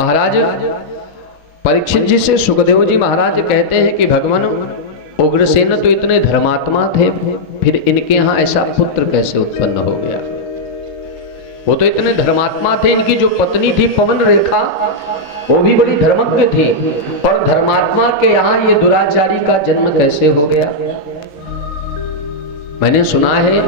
महाराज परीक्षित जी से सुखदेव जी महाराज कहते हैं कि भगवान उग्रसेन तो इतने धर्मात्मा थे, फिर इनके यहाँ ऐसा पुत्र कैसे उत्पन्न हो गया? वो तो इतने धर्मात्मा थे, इनकी जो पत्नी थी पवन रेखा वो भी बड़ी धर्मज्ञ थी, और धर्मात्मा के यहाँ ये दुराचारी का जन्म कैसे हो गया? मैंने सुना है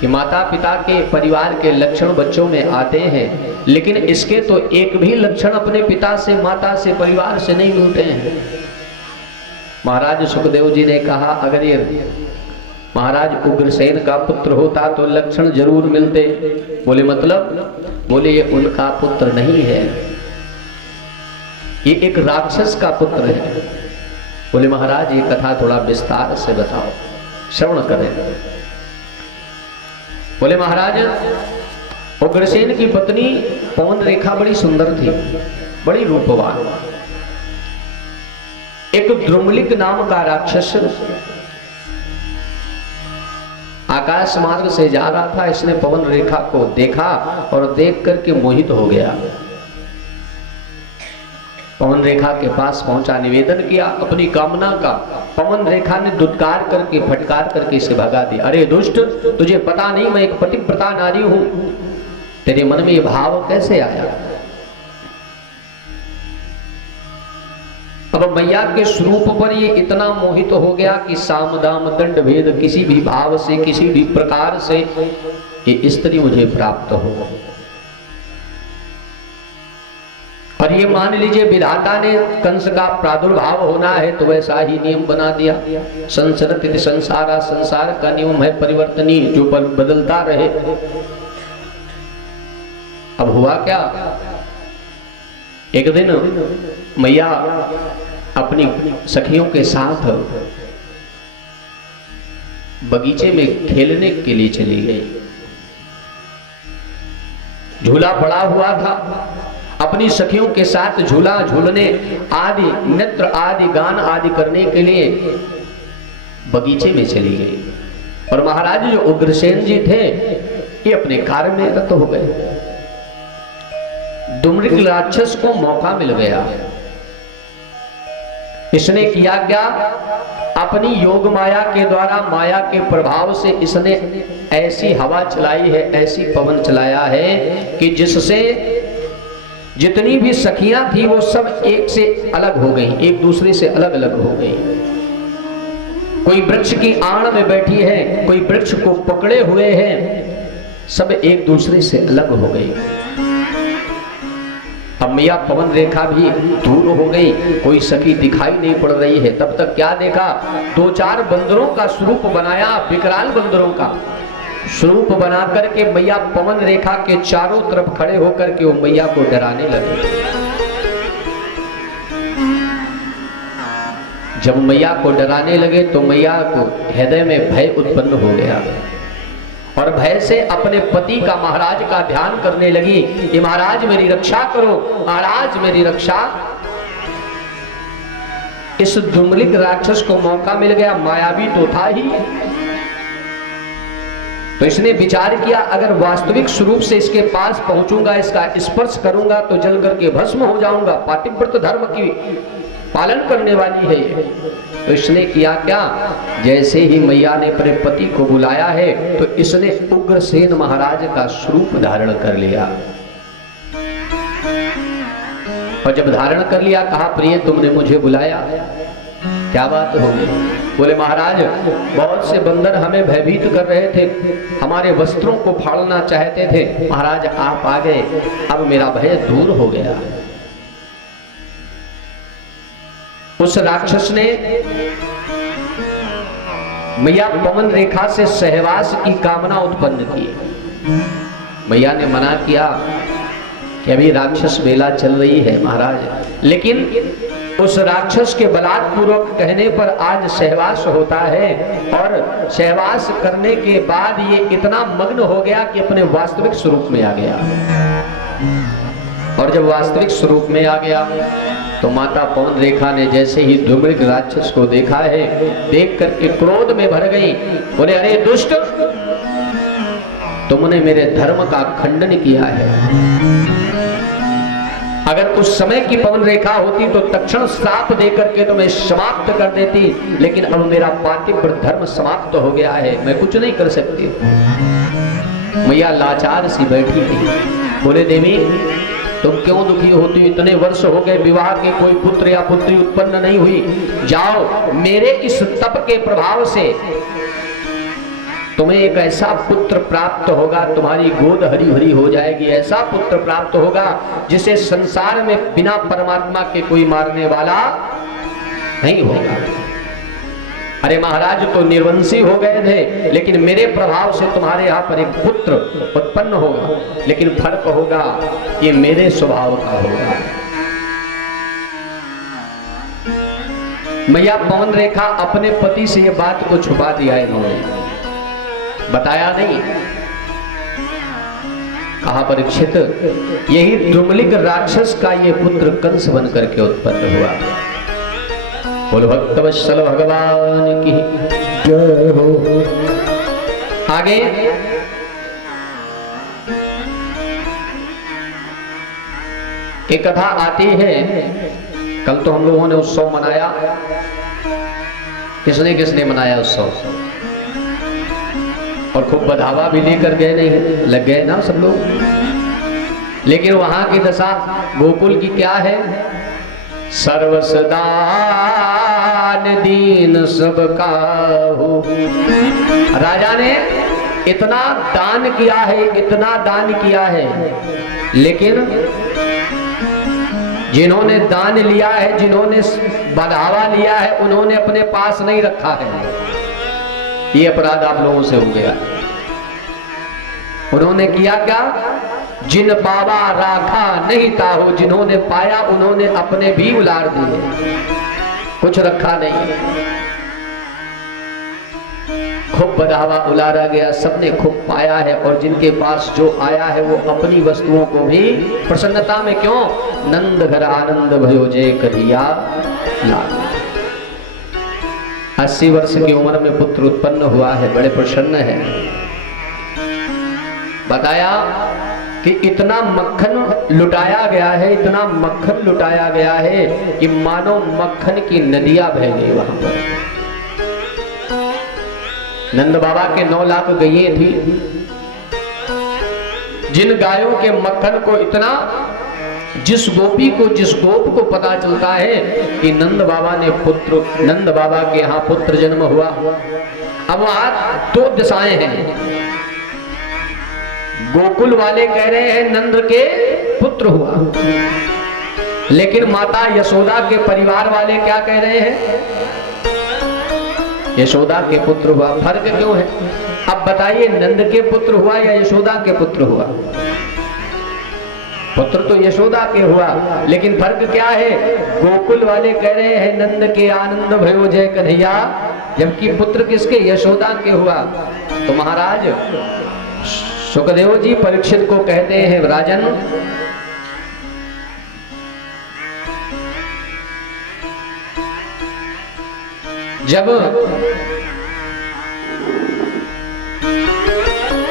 कि माता पिता के परिवार के लक्षण बच्चों में आते हैं, लेकिन इसके तो एक भी लक्षण अपने पिता से, माता से, परिवार से नहीं मिलते हैं। महाराज सुखदेव जी ने कहा अगर ये महाराज उग्रसेन का पुत्र होता तो लक्षण जरूर मिलते। बोले मतलब? बोले ये उनका पुत्र नहीं है, ये एक राक्षस का पुत्र है। बोले महाराज ये कथा थोड़ा विस्तार से बताओ, श्रवण करें। बोले महाराज उग्रसेन की पत्नी पवन रेखा बड़ी सुंदर थी, बड़ी रूपवान। एक द्रुमलिक नाम का राक्षस आकाश मार्ग से जा रहा था, इसने पवन रेखा को देखा और देख करके मोहित हो गया। पवन रेखा के पास पहुंचा, निवेदन किया अपनी कामना का। पवन रेखा ने दुत्कार करके, फटकार करके इसे भगा दिया। अरे दुष्ट, तुझे पता नहीं मैं एक पतिव्रता नारी हूं, तेरे मन में ये भाव कैसे आया? अब मैया के स्वरूप पर ये इतना मोहित हो गया कि साम दाम दंड भेद किसी भी भाव से, किसी भी प्रकार से ये स्त्री मुझे प्राप्त हो। और ये मान लीजिए विधाता ने कंस का प्रादुर्भाव होना है तो वैसा ही नियम बना दिया। संसरति संसारा, संसार का नियम है परिवर्तनीय, जो बदलता रहे। अब हुआ क्या, एक दिन मैया अपनी सखियों के साथ बगीचे में खेलने के लिए चली गई। झूला पड़ा हुआ था, अपनी सखियों के साथ झूला झूलने आदि, नृत्य आदि, गान आदि करने के लिए बगीचे में चली गई। और महाराज जो उग्रसेन जी थे ये अपने कार्य में रत हो गए। दुम्रिक राक्षस को मौका मिल गया। इसने किया क्या, अपनी योग माया के द्वारा, माया के प्रभाव से इसने ऐसी हवा चलाई है, ऐसी पवन चलाया है कि जिससे जितनी भी सखियां थी वो सब एक से अलग हो गई, एक दूसरे से अलग अलग हो गई। कोई वृक्ष की आड़ में बैठी है, कोई वृक्ष को पकड़े हुए है, सब एक दूसरे से अलग हो गई। अब मैया पवन रेखा भी दूर हो गई, कोई सखी दिखाई नहीं पड़ रही है। तब तक क्या देखा, दो चार बंदरों का स्वरूप बनाया, विकराल बंदरों का स्वरूप बना करके मैया पवन रेखा के चारों तरफ खड़े होकर के वो मैया को डराने लगे। जब मैया को डराने लगे तो मैया को हृदय में भय उत्पन्न हो गया, और भय से अपने पति का, महाराज का ध्यान करने लगी कि महाराज मेरी रक्षा करो, महाराज मेरी रक्षा। इस दुम्लिक राक्षस को मौका मिल गया, मायावी तो था ही। तो इसने विचार किया अगर वास्तविक स्वरूप से इसके पास पहुंचूंगा, इसका स्पर्श करूंगा तो जल करके भस्म हो जाऊंगा। पातिव्रत धर्म की पालन करने वाली है ये। तो इसने किया क्या, जैसे ही मैया ने अपने पति को बुलाया है तो इसने उग्रसेन महाराज का स्वरूप धारण कर लिया। और जब धारण कर लिया, कहा प्रिय तुमने मुझे बुलाया, क्या बात होगी? बोले महाराज बहुत से बंदर हमें भयभीत कर रहे थे, हमारे वस्त्रों को फाड़ना चाहते थे, महाराज आप आ गए, अब मेरा भय दूर हो गया। उस राक्षस ने मैया पवन रेखा से सहवास की कामना उत्पन्न की। मैया ने मना किया कि अभी राक्षस बेला चल रही है महाराज, लेकिन उस राक्षस के बलात्पूर्वक कहने पर आज सहवास होता है। और सहवास करने के बाद ये इतना मग्न हो गया कि अपने वास्तविक स्वरूप में आ गया। और जब वास्तविक स्वरूप में आ गया तो माता पवन रेखा ने जैसे ही दुम्रिक राक्षस को देखा है, देख करके क्रोध में भर गई। बोले अरे दुष्ट, तुमने मेरे धर्म का खंडन किया है, अगर उस समय की पवन रेखा होती तो तक्षण श्राप देकर के तो मैं समाप्त कर देती, लेकिन अब मेरा पातिव्र धर्म समाप्त हो गया है, मैं कुछ नहीं कर सकती। मैया लाचार सी बैठी थी। बोले देवी तुम क्यों दुखी होती, इतने वर्ष हो गए विवाह के, कोई पुत्र या पुत्री उत्पन्न नहीं हुई। जाओ, मेरे इस तप के प्रभाव से तुम्हें एक ऐसा पुत्र प्राप्त होगा, तुम्हारी गोद हरी भरी हो जाएगी। ऐसा पुत्र प्राप्त होगा जिसे संसार में बिना परमात्मा के कोई मारने वाला नहीं होगा। अरे महाराज तो निर्वंशी हो गए थे, लेकिन मेरे प्रभाव से तुम्हारे यहाँ पर एक पुत्र उत्पन्न होगा, लेकिन फर्क होगा ये मेरे स्वभाव का होगा। मैया पवन रेखा अपने पति से ये बात को छुपा दिया, इन्होंने बताया नहीं। कहा परीक्षित यही द्रुमलिक राक्षस का ये पुत्र कंस बन करके उत्पन्न हुआ। बोलो भक्तवत्सल भगवान की जय हो। आगे एक कथा आती है। कल तो हम लोगों ने उत्सव मनाया, किसने किसने मनाया उत्सव, और खूब बढ़ावा भी लेकर गए, नहीं लग गए ना सब लोग। लेकिन वहां की दशा गोकुल की क्या है, सर्वसदान दीन सबका हो। राजा ने इतना दान किया है, इतना दान किया है, लेकिन जिन्होंने दान लिया है, जिन्होंने बढ़ावा लिया है, उन्होंने अपने पास नहीं रखा है। ये अपराध आप लोगों से हो गया। उन्होंने किया क्या, जिन बाबा राखा नहीं ताहो, जिन्होंने पाया उन्होंने अपने भी उलार दिए, कुछ रखा नहीं। खूब बढ़ावा उलारा गया, सबने खूब पाया है, और जिनके पास जो आया है वो अपनी वस्तुओं को भी प्रसन्नता में, क्यों, नंद घर आनंद भयो जय करिया लाल। 80 वर्ष की उम्र में पुत्र उत्पन्न हुआ है, बड़े प्रसन्न है। बताया कि इतना मक्खन लुटाया गया है, इतना मक्खन लुटाया गया है कि मानो मक्खन की नदियां बह गई वहां पर। नंद बाबा के 9 लाख गईं थी, जिन गायों के मक्खन को इतना, जिस गोपी को, जिस गोप को पता चलता है कि नंद बाबा ने पुत्र, नंद बाबा के यहाँ पुत्र जन्म हुआ। अब वहां 2 दिशाएं हैं। गोकुल वाले कह रहे हैं नंद के पुत्र हुआ, लेकिन माता यशोदा के परिवार वाले क्या कह रहे हैं, यशोदा के पुत्र हुआ। फर्क क्यों है? अब बताइए, नंद के पुत्र हुआ या यशोदा के पुत्र हुआ? पुत्र तो यशोदा के हुआ, लेकिन फर्क क्या है? गोकुल वाले कह रहे हैं नंद के आनंद भयो जय कन्हैया, जबकि पुत्र किसके, यशोदा के हुआ। तो महाराज सुखदेव जी परीक्षित को कहते हैं, राजन जब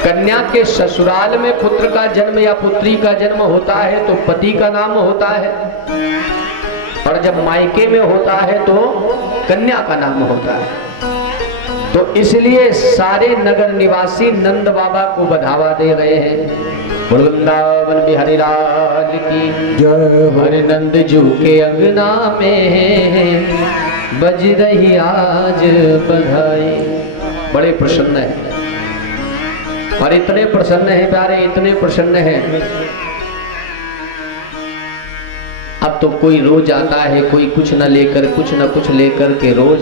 कन्या के ससुराल में पुत्र का जन्म या पुत्री का जन्म होता है तो पति का नाम होता है, और जब मायके में होता है तो कन्या का नाम होता है। तो इसलिए सारे नगर निवासी नंद बाबा को बढ़ावा दे रहे हैं। वृंदावन बिहारी लाल की जय। हरि नंद जू के अंगना में बज रही आज बधाई। बड़े प्रसन्न है, और इतने प्रसन्न है प्यारे, इतने प्रसन्न है। अब तो कोई रोज आता है, कोई कुछ न लेकर, कुछ न कुछ लेकर के, रोज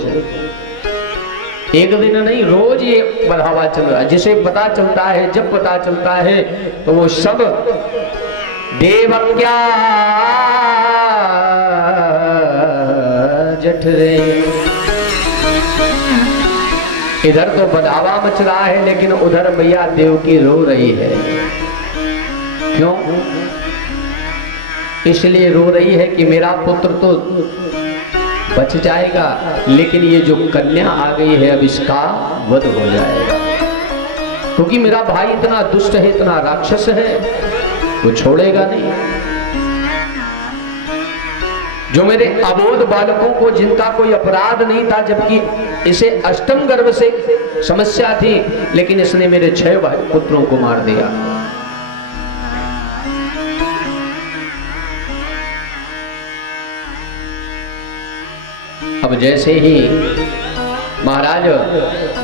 एक दिन नहीं, रोज ये बढ़ावा चल रहा है। जिसे पता चलता है, जब पता चलता है तो वो सब देवक्या जठरे। इधर तो बढ़ावा मच रहा है, लेकिन उधर मैया देवकी रो रही है। क्यों? इसलिए रो रही है कि मेरा पुत्र तो बच जाएगा, लेकिन ये जो कन्या आ गई है अब इसका वध हो जाएगा, क्योंकि मेरा भाई इतना दुष्ट है, इतना राक्षस है, वो छोड़ेगा नहीं। जो मेरे अबोध बालकों को जिनका कोई अपराध नहीं था, जबकि इसे अष्टम गर्भ से समस्या थी, लेकिन इसने मेरे 6 पुत्रों को मार दिया। अब जैसे ही महाराज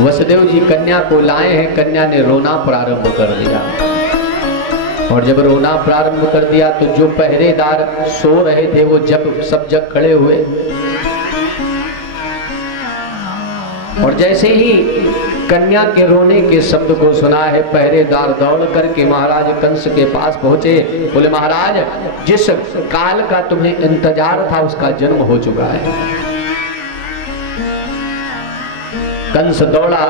वसुदेव जी कन्या को लाए हैं, कन्या ने रोना प्रारंभ कर दिया। और जब रोना प्रारंभ कर दिया तो जो पहरेदार सो रहे थे वो सब जग खड़े हुए। और जैसे ही कन्या के रोने के शब्द को सुना है, पहरेदार दौड़ करके महाराज कंस के पास पहुंचे। बोले महाराज, जिस काल का तुम्हें इंतजार था उसका जन्म हो चुका है। कंस दौड़ा,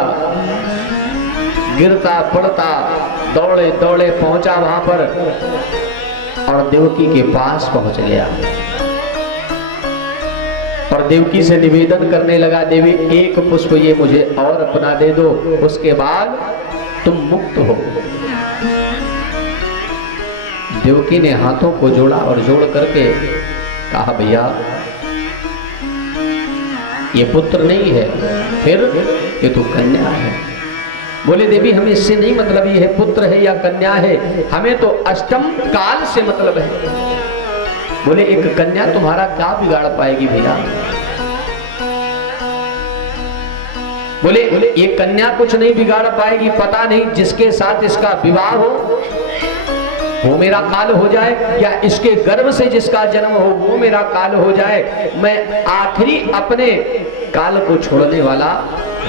गिरता पड़ता दौड़े दौड़े पहुंचा वहां पर और देवकी के पास पहुंच गया और देवकी से निवेदन करने लगा, देवी एक पुष्प ये मुझे और अपना दे दो, उसके बाद तुम मुक्त हो। देवकी ने हाथों को जोड़ा और जोड़ करके कहा, भैया ये पुत्र नहीं है, फिर ये तो कन्या है। बोले देवी हमें इससे नहीं मतलब ये है पुत्र है या कन्या है, हमें तो अष्टम काल से मतलब है। बोले एक कन्या तुम्हारा क्या बिगाड़ पाएगी भैया? बोले ये कन्या कुछ नहीं बिगाड़ पाएगी, पता नहीं जिसके साथ इसका विवाह हो वो मेरा काल हो जाए, या इसके गर्भ से जिसका जन्म हो वो मेरा काल हो जाए। मैं आखिरी अपने काल को छोड़ने वाला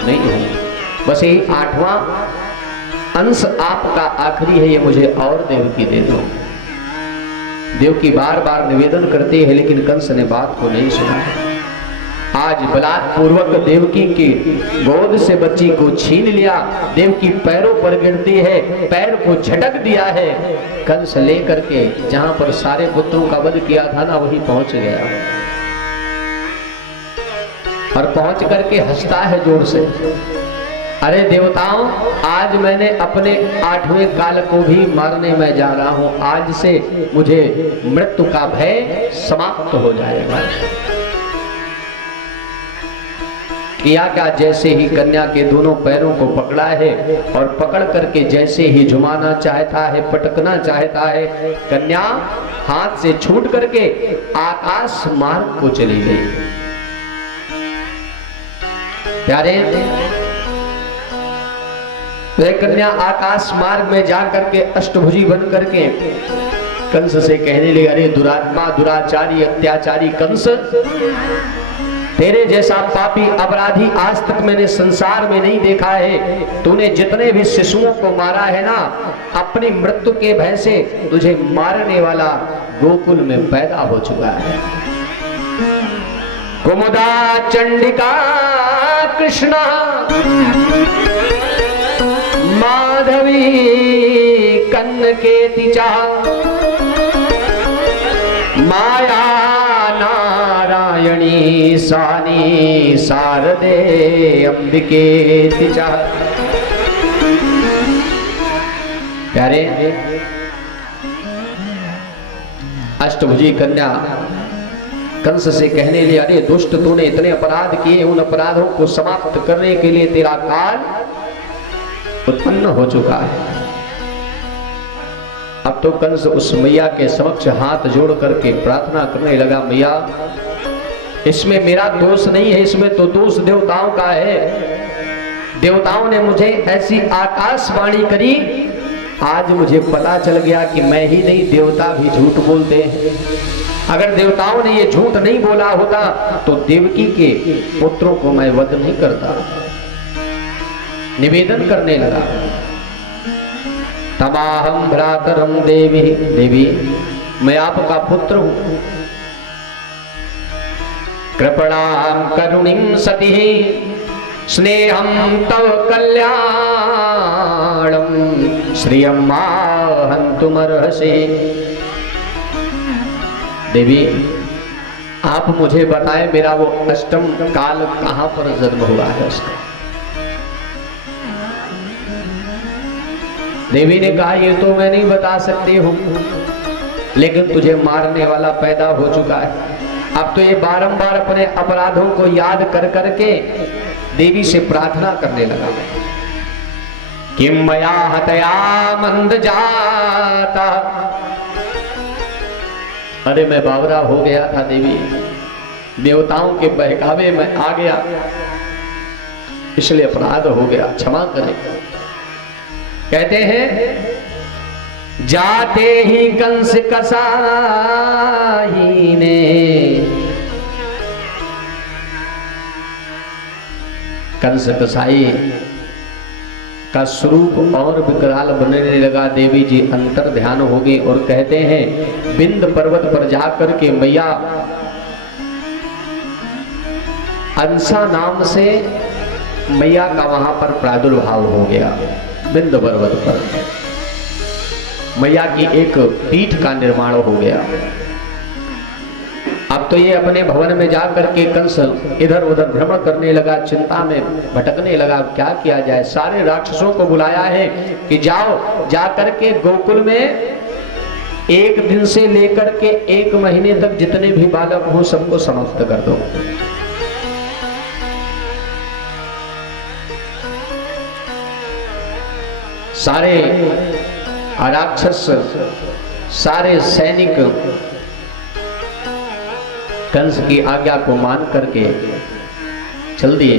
नहीं हूं। बस यही 8वां अंश आपका आखिरी है, ये मुझे और देवकी दे दो। देवकी बार बार निवेदन करती है, लेकिन कंस ने बात को नहीं सुना। आज बलात्पूर्वक देवकी की गोद से बच्ची को छीन लिया। देवकी पैरों पर गिरती है, पैर को झटक दिया है। कंस लेकर के जहां पर सारे पुत्रों का वध किया था ना, वहीं पहुंच गया और पहुंच करके हंसता है जोर से, अरे देवताओं, आज मैंने अपने 8वें काल को भी मारने में जा रहा हूं। आज से मुझे मृत्यु का भय समाप्त हो जाएगा। किया क्या, जैसे ही कन्या के दोनों पैरों को पकड़ा है और पकड़ करके जैसे ही झुमाना चाहता है, पटकना चाहता है, कन्या हाथ से छूट करके आकाश मार्ग को चली गई। प्यारे, वह कन्या आकाश मार्ग में जा करके अष्टभुजी बन करके कंस से कहने लगी, अरे दुरात्मा, दुराचारी, अत्याचारी कंस, तेरे जैसा पापी अपराधी आज तक मैंने संसार में नहीं देखा है। तूने जितने भी शिशुओं को मारा है ना, अपनी मृत्यु के भय से तुझे मारने वाला गोकुल में पैदा हो चुका है। कुमुदा चंडिका कृष्णा माधवी कन्नकेति च माया नारायणी सानी शारदे अंबिकेति च। प्यारे, अष्टभुजी कन्या कंस से कहने लगी, अरे दुष्ट, तूने इतने अपराध किए, उन अपराधों को समाप्त करने के लिए तेरा काल उत्पन्न हो चुका है। अब तो कंस उस मैया के समक्ष हाथ जोड़ करके प्रार्थना करने लगा, मैया इसमें मेरा दोष नहीं है, इसमें तो दोष देवताओं का है। देवताओं ने मुझे ऐसी आकाशवाणी करी, आज मुझे पता चल गया कि मैं ही नहीं, देवता भी झूठ बोलते हैं। अगर देवताओं ने ये झूठ नहीं बोला होता तो देवकी के पुत्रों को मैं वध नहीं करता। निवेदन करने लगा, तमाहम भ्रातरम देवी, देवी मैं आपका पुत्र हूं। कृपणाम करुणीं सती स्नेहम तव कल्याणम श्रियं माहन्तुमर्हसि। देवी आप मुझे बताएं, मेरा वो अष्टम काल कहां पर जन्म हुआ है उसका। देवी ने कहा, ये तो मैं नहीं बता सकती हूं, लेकिन तुझे मारने वाला पैदा हो चुका है। अब तो ये बारंबार अपने अपराधों को याद कर करके देवी से प्रार्थना करने लगा कि मया हतया मंद जाता, अरे मैं बावरा हो गया था देवी, देवताओं के बहकावे में आ गया, इसलिए अपराध हो गया, क्षमा करें। कहते हैं जाते ही कंस कसाई ने कंस कसाई का स्वरूप और विकराल बनने लगा। देवी जी अंतर ध्यान हो गई और कहते हैं बिंद पर्वत पर जाकर के मैया अंसा नाम से मैया का वहां पर प्रादुर्भाव हो गया। बिंद पर्वत पर मैया की एक पीठ का निर्माण हो गया। अब तो ये अपने भवन में जाकर के कंस इधर उधर भ्रमण करने लगा, चिंता में भटकने लगा, क्या किया जाए। सारे राक्षसों को बुलाया है कि जाओ जाकर के गोकुल में एक दिन से लेकर के 1 महीने तक जितने भी बालक हो सबको समाप्त कर दो। सारे राक्षस सारे सैनिक कंस की आज्ञा को मान करके चल दिए।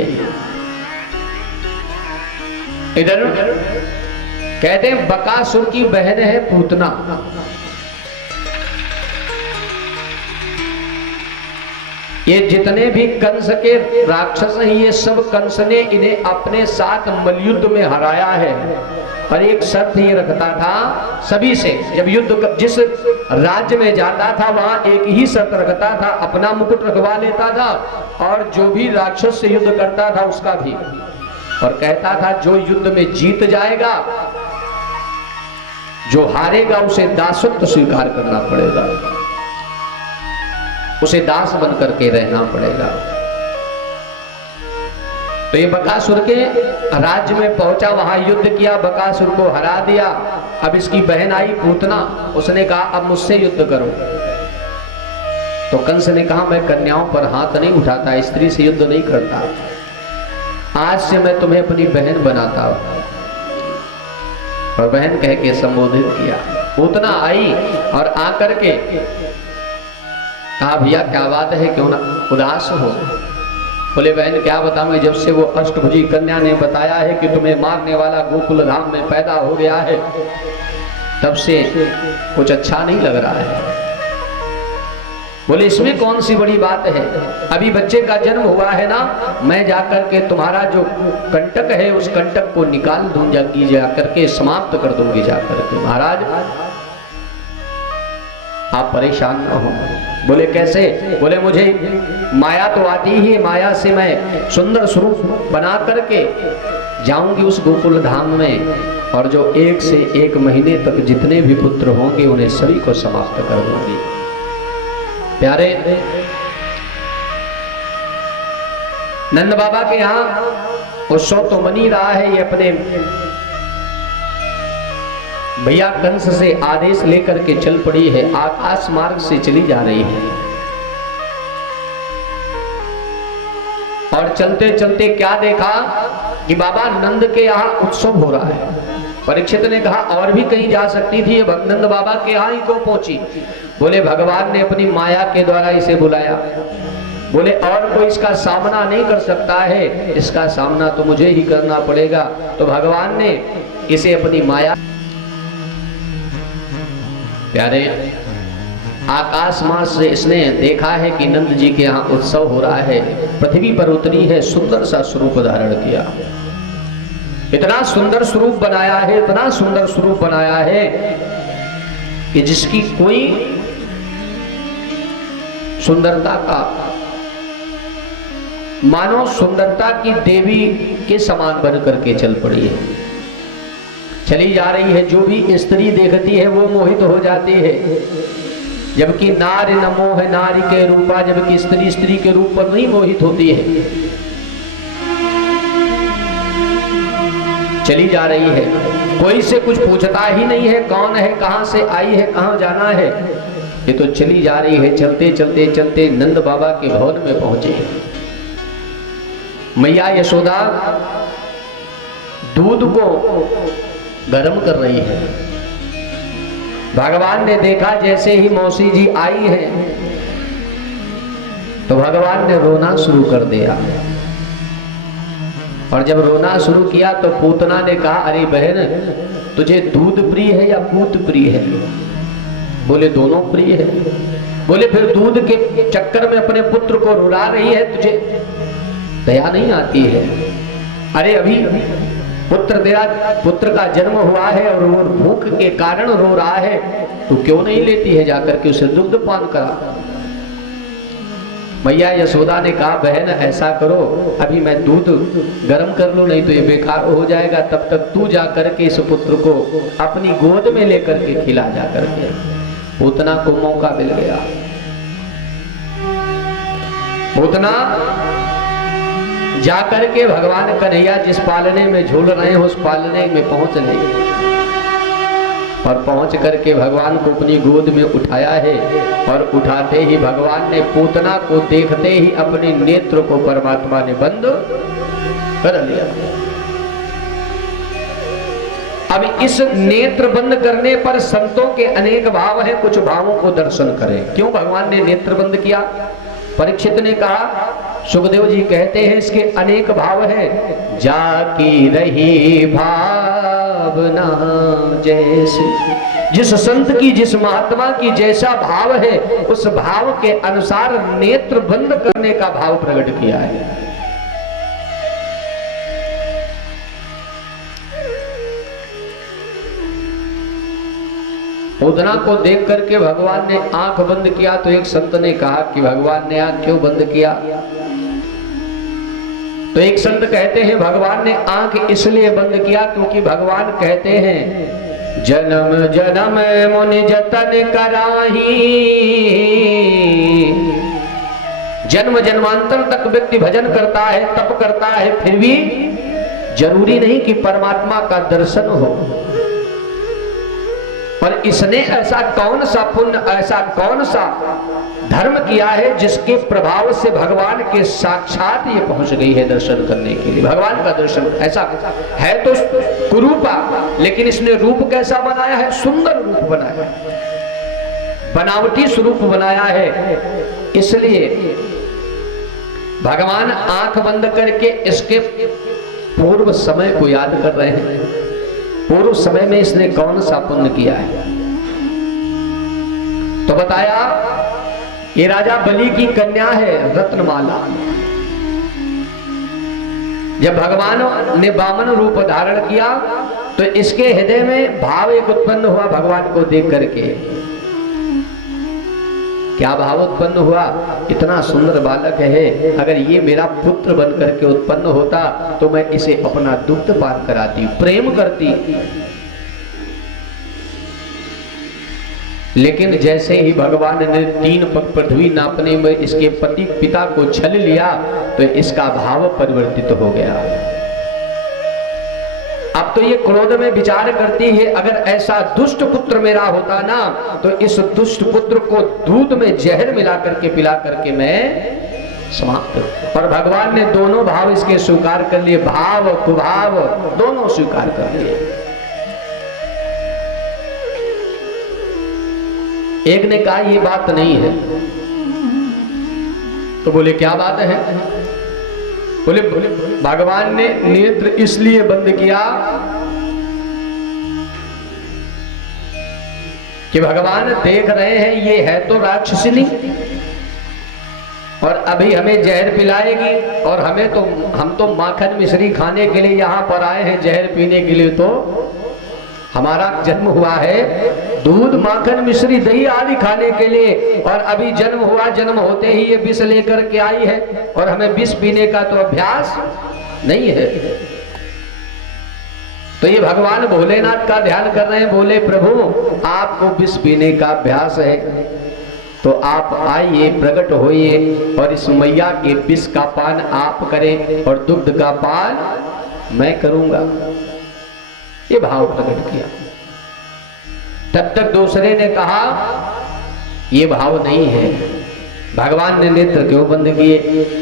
इधर कहते हैं बकासुर की बहन है पूतना, ये जितने भी कंस के राक्षस हैं ये सब कंस ने इन्हें अपने साथ मलयुद्ध में हराया है। और एक शर्त ये रखता था सभी से, जब युद्ध जिस राज्य में जाता था वहां एक ही शर्त रखता था, अपना मुकुट रखवा लेता था और जो भी राक्षस से युद्ध करता था उसका भी, और कहता था जो युद्ध में जीत जाएगा, जो हारेगा उसे दासत्व स्वीकार करना पड़ेगा, उसे दास बन करके रहना पड़ेगा। तो ये बकासुर के राज्य में पहुंचा, वहां युद्ध किया, बकासुर को हरा दिया। अब इसकी बहन आई पूतना, उसने कहा अब मुझसे युद्ध करो। तो कंस ने कहा मैं कन्याओं पर हाथ नहीं उठाता, स्त्री से युद्ध नहीं करता, आज से मैं तुम्हें अपनी बहन बनाता हूं। और बहन कह के संबोधित किया। पूतना आई और आकर के कहा भैया क्या बात है, क्यों ना उदास हो। बोले बहन क्या बताऊं, जब से वो अष्टभुजी कन्या ने बताया है कि तुम्हें मारने वाला गोकुल धाम में पैदा हो गया है, तब से कुछ अच्छा नहीं लग रहा है। बोले इसमें कौन सी बड़ी बात है, अभी बच्चे का जन्म हुआ है ना, मैं जाकर के तुम्हारा जो कंटक है उस कंटक को निकाल दूंगी, जाकर के समाप्त कर दूंगी जाकर के। महाराज आप परेशान ना हो। बोले कैसे। बोले मुझे माया तो आती ही, माया से मैं सुंदर स्वरूप बना करके जाऊंगी उस गोकुल धाम में, और जो 1 से 1 महीने तक जितने भी पुत्र होंगे उन्हें सभी को समाप्त कर दूंगी। प्यारे नंद बाबा के यहाँ उत्सव तो मनी रहा है, ये अपने भैया कंस से आदेश लेकर के चल पड़ी है, आकाश मार्ग से चली जा रही है। और चलते चलते क्या देखा कि बाबा नंद के यहाँ उत्सव हो रहा है। परीक्षित ने कहा और भी कहीं जा सकती थी, नंद बाबा के यहाँ ही क्यों पहुंची। बोले भगवान ने अपनी माया के द्वारा इसे बुलाया। बोले और कोई इसका सामना नहीं कर सकता है, इसका सामना तो मुझे ही करना पड़ेगा। तो भगवान ने इसे अपनी माया। प्यारे आकाश मार्ग से इसने देखा है कि नंद जी के यहाँ उत्सव हो रहा है, पृथ्वी पर उतरी है, सुंदर सा स्वरूप धारण किया, इतना सुंदर स्वरूप बनाया है, इतना सुंदर स्वरूप बनाया है कि जिसकी कोई सुंदरता का मानो सुंदरता की देवी के समान बन करके चल पड़ी है, चली जा रही है। जो भी स्त्री देखती है वो मोहित हो जाती है, जबकि नारी न मोह नारी के रूपा, जबकि स्त्री स्त्री के रूप पर नहीं मोहित होती है। चली जा रही है, कोई से कुछ पूछता ही नहीं है, कौन है, कहां से आई है, कहां जाना है। ये तो चली जा रही है। चलते चलते चलते नंद बाबा के भवन में पहुंचे। मैया यशोदा दूध को गर्म कर रही है। भगवान ने देखा जैसे ही मौसी जी आई है तो भगवान ने रोना शुरू कर दिया। और जब रोना शुरू किया तो पूतना ने कहा, अरे बहन, तुझे दूध प्रिय है या पूत प्रिय है? बोले दोनों प्रिय है। बोले फिर दूध के चक्कर में अपने पुत्र को रुला रही है, तुझे दया नहीं आती है? अरे अभी पुत्र का जन्म हुआ है और वो भूख के कारण रो रहा है, तो क्यों नहीं लेती है जाकर के उसे दुग्ध पान करा? मैया यशोदा ने कहा, बहन ऐसा करो, अभी मैं दूध गर्म कर लूं, नहीं तो ये बेकार हो जाएगा। तब तक तू जाकर के इस पुत्र को अपनी गोद में लेकर के खिला जाकर के। पूतना को मौका मिल गया। पूतना जाकर के भगवान कन्हैया जिस पालने में झूल रहे हैं उस पालने में पहुंच गए और पहुंच करके भगवान को अपनी गोद में उठाया है। और उठाते ही भगवान ने पूतना को देखते ही अपने नेत्र को परमात्मा ने बंद कर लिया। अब इस नेत्र बंद करने पर संतों के अनेक भाव हैं। कुछ भावों को दर्शन करें। क्यों भगवान ने नेत्र बंद किया? परीक्षित ने कहा, सुखदेव जी कहते हैं इसके अनेक भाव हैं। जाकी रही भावना जैसे, जिस संत की जिस महात्मा की जैसा भाव है उस भाव के अनुसार नेत्र बंद करने का भाव प्रकट किया है। पूतना को देख करके भगवान ने आंख बंद किया तो एक संत ने कहा कि भगवान ने आंख क्यों बंद किया? तो एक संत कहते हैं भगवान ने आंख इसलिए बंद किया क्योंकि भगवान कहते हैं, जन्म जन्म मुनि जतन कराही। जन्म जन्मांतर तक व्यक्ति भजन करता है, तप करता है, फिर भी जरूरी नहीं कि परमात्मा का दर्शन हो। पर इसने ऐसा कौन सा पुण्य, ऐसा कौन सा धर्म किया है जिसके प्रभाव से भगवान के साक्षात ये पहुंच गई है दर्शन करने के लिए। भगवान का दर्शन ऐसा है तो कुरूपा, लेकिन इसने रूप कैसा बनाया है? सुंदर रूप बनाया है, बनावटी स्वरूप बनाया है। इसलिए भगवान आंख बंद करके इसके पूर्व समय को याद कर रहे हैं। पूर्व समय में इसने कौन सा पुण्य किया है? तो बताया ये राजा बलि की कन्या है रत्नमाला। जब भगवान ने वामन रूप धारण किया तो इसके हृदय में भाव एक उत्पन्न हुआ भगवान को देख करके। क्या भाव उत्पन्न हुआ? इतना सुंदर बालक है, अगर ये मेरा पुत्र बन करके उत्पन्न होता तो मैं इसे अपना दुग्ध पान कराती, प्रेम करती। लेकिन जैसे ही भगवान ने 3 पग पृथ्वी नापने में इसके पति पिता को छल लिया तो इसका भाव परिवर्तित हो गया। अब तो ये क्रोध में विचार करती है, अगर ऐसा दुष्ट पुत्र मेरा होता ना तो इस दुष्ट पुत्र को दूध में जहर मिला करके पिला करके मैं समाप्त। और भगवान ने दोनों भाव इसके स्वीकार कर लिए, भाव कुभाव दोनों स्वीकार कर लिए। एक ने कहा ये बात नहीं है, तो बोले क्या बात है? बोले भगवान ने नेत्र इसलिए बंद किया कि भगवान देख रहे हैं ये है तो राक्षसिनी और अभी हमें जहर पिलाएगी, और हम तो माखन मिश्री खाने के लिए यहाँ पर आए हैं, जहर पीने के लिए तो हमारा जन्म हुआ है दूध माखन मिश्री दही आदि खाने के लिए, और अभी जन्म हुआ, जन्म होते ही ये विष लेकर के आई है और हमें विष पीने का तो अभ्यास नहीं है। तो ये भगवान भोलेनाथ का ध्यान कर रहे हैं। बोले प्रभु आपको विष पीने का अभ्यास है तो आप आइए, प्रकट होइए और इस मैया के विष का पान आप करें और दुग्ध का पान मैं करूंगा। ये भाव प्रकट किया। तब तक दूसरे ने कहा ये भाव नहीं है। भगवान ने नेत्र क्यों बंद किए?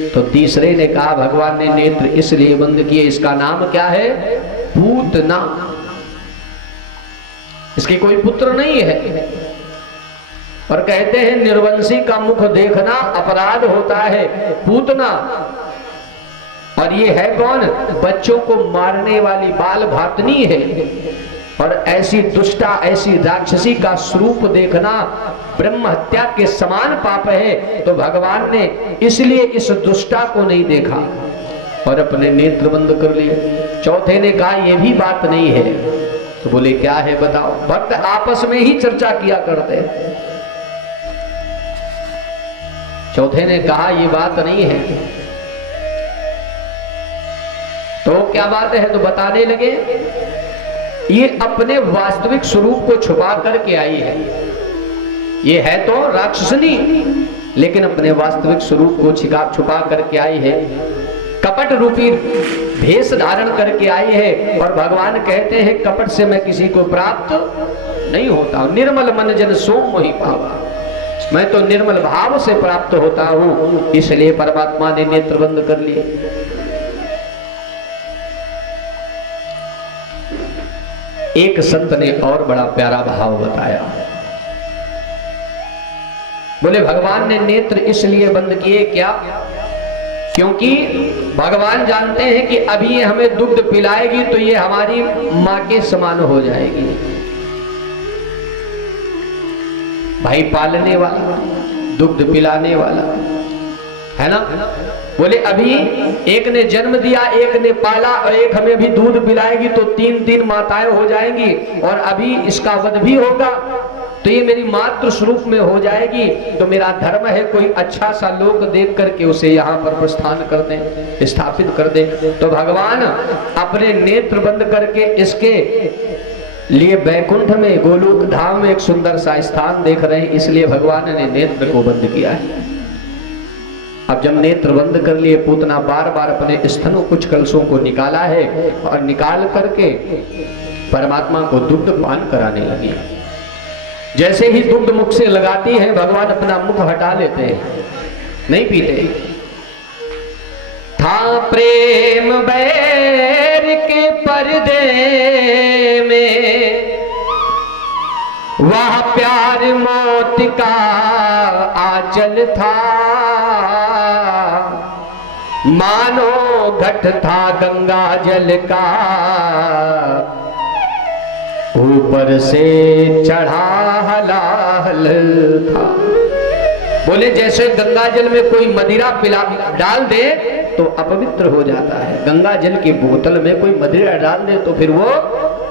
तो तीसरे ने कहा भगवान ने नेत्र इसलिए बंद किए, इसका नाम क्या है? पूतना। इसके कोई पुत्र नहीं है। और कहते हैं निर्वंशी का मुख देखना अपराध होता है। पूतना, और ये है कौन? बच्चों को मारने वाली बाल भातनी है। और ऐसी दुष्टा, ऐसी राक्षसी का स्वरूप देखना ब्रह्म हत्या के समान पाप है। तो भगवान ने इसलिए इस दुष्टा को नहीं देखा और अपने नेत्र बंद कर लिए। चौथे ने कहा यह भी बात नहीं है। तो बोले क्या है बताओ? भक्त आपस में ही चर्चा किया करते हैं। चौथे ने कहा ये बात नहीं है। तो क्या बात है? तो बताने लगे ये अपने वास्तविक स्वरूप को छुपा करके आई है। ये है तो राक्षसनी, लेकिन अपने वास्तविक स्वरूप को छुपा करके आई है। कपट रूपी भेष धारण करके आई है। और भगवान कहते हैं कपट से मैं किसी को प्राप्त नहीं होता। निर्मल मन जन सोम मोहि पावा, मैं तो निर्मल भाव से प्राप्त होता हूं। इसलिए परमात्मा ने नेत्र बंद कर लिए। एक संत ने और बड़ा प्यारा भाव बताया। बोले भगवान ने नेत्र इसलिए बंद किए क्या? क्योंकि भगवान जानते हैं कि अभी ये हमें दुग्ध पिलाएगी तो ये हमारी मां के समान हो जाएगी। भाई पालने वाला, दुग्ध पिलाने वाला है ना। बोले अभी एक ने जन्म दिया, एक ने पाला और एक हमें भी दूध पिलाएगी तो तीन तीन माताएं हो जाएंगी। और अभी इसका वध भी होगा तो ये मेरी मातृ स्वरूप में हो जाएगी। तो मेरा धर्म है कोई अच्छा सा लोक देख करके उसे यहाँ पर प्रस्थान कर दें, स्थापित कर दें। तो भगवान अपने नेत्र बंद करके इसके लिए बैकुंठ में, गोलोक धाम में एक सुंदर सा स्थान देख रहे हैं। इसलिए भगवान ने नेत्र को बंद किया है। अब जब नेत्र बंद कर लिए, पूतना बार बार अपने स्तनों कुछ कलशों को निकाला है और निकाल करके परमात्मा को दुग्ध पान कराने लगी। जैसे ही दुग्ध मुख से लगाती है भगवान अपना मुख हटा लेते हैं, नहीं पीते। था प्रेम बैर के पर्दे में, वह प्यार मौत का आंचल था। मानो घट था गंगा जल का, ऊपर से चढ़ा हलाहल था। बोले जैसे गंगा जल में कोई मदिरा पिला डाल दे तो अपवित्र हो जाता है। गंगा जल की बोतल में कोई मदिरा डाल दे तो फिर वो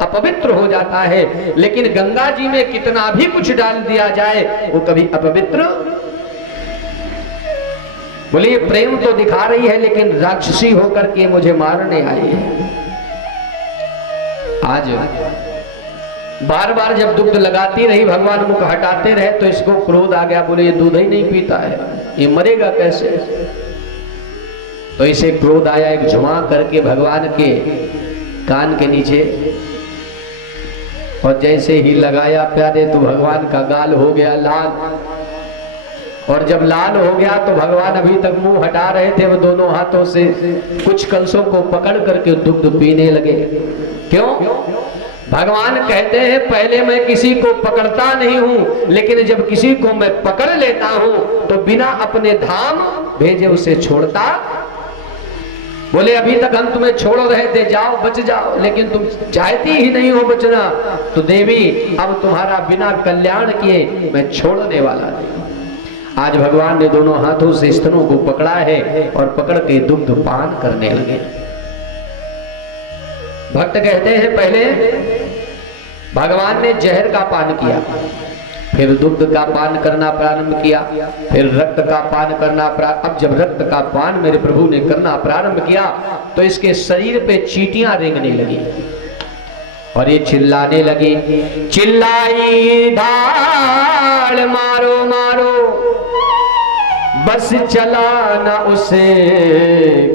अपवित्र हो जाता है। लेकिन गंगा जी में कितना भी कुछ डाल दिया जाए वो कभी अपवित्र। बोले ये प्रेम तो दिखा रही है लेकिन राक्षसी होकर के मुझे मारने आई है। आज बार बार जब दुग्ध लगाती रही, भगवान मुख हटाते रहे तो इसको क्रोध आ गया। बोले ये दूध ही नहीं पीता है, ये मरेगा कैसे? तो इसे क्रोध आया, एक झुमा करके भगवान के कान के नीचे, और जैसे ही लगाया प्यारे तो भगवान का गाल हो गया लाल। और जब लाल हो गया तो भगवान अभी तक मुंह हटा रहे थे, वो दोनों हाथों से कुछ कलशों को पकड़ करके दुग्ध पीने लगे। क्यों? भगवान कहते हैं पहले मैं किसी को पकड़ता नहीं हूं, लेकिन जब किसी को मैं पकड़ लेता हूं तो बिना अपने धाम भेजे उसे छोड़ता। बोले अभी तक हम तुम्हें छोड़ रहे थे, जाओ बच जाओ, लेकिन तुम चाहती ही नहीं हो बचना। तो देवी अब तुम्हारा बिना कल्याण किए मैं छोड़ने वाला नहीं। आज भगवान ने दोनों हाथों से स्तनों को पकड़ा है और पकड़ के दुग्ध पान करने लगे। भक्त कहते हैं पहले भगवान ने जहर का पान किया, फिर दुग्ध का पान करना प्रारंभ किया, फिर रक्त का पान करना अब जब रक्त का पान मेरे प्रभु ने करना प्रारंभ किया तो इसके शरीर पे चींटियां रेंगने लगी और ये चिल्लाने लगी। चिल्लाई धाड़ मारो मारो, बस चलाना उसे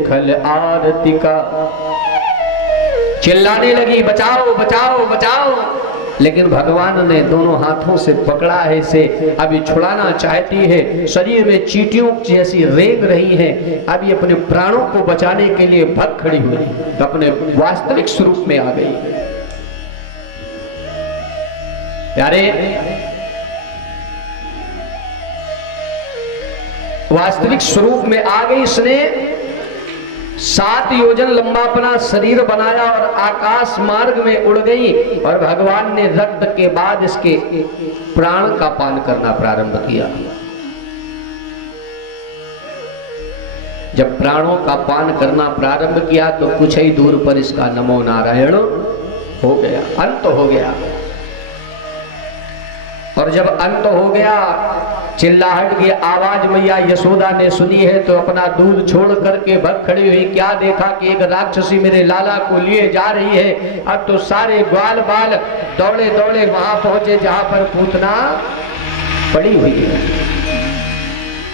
खल आरती का। चिल्लाने लगी बचाओ बचाओ बचाओ। लेकिन भगवान ने दोनों हाथों से पकड़ा है इसे, अभी छुड़ाना चाहती है, शरीर में चींटियों जैसी रेंग रही है, अभी अपने प्राणों को बचाने के लिए भग खड़ी हुई, अपने वास्तविक स्वरूप में आ गई। यारे वास्तविक स्वरूप में आ गई। इसने 7 योजन लंबा अपना शरीर बनाया और आकाश मार्ग में उड़ गई, और भगवान ने रक्त के बाद इसके प्राण का पान करना प्रारंभ किया। जब प्राणों का पान करना प्रारंभ किया तो कुछ ही दूर पर इसका नमो नारायण हो गया, अंत हो गया। और जब अंत हो गया, चिल्लाहट की आवाज मैया यशोदा ने सुनी है तो अपना दूध छोड़ करके भग खड़ी हुई। क्या देखा कि एक राक्षसी मेरे लाला को लिए जा रही है। अब तो सारे ग्वाल बाल दौड़े दौड़े वहां पहुंचे जहां पर पूतना पड़ी हुई है।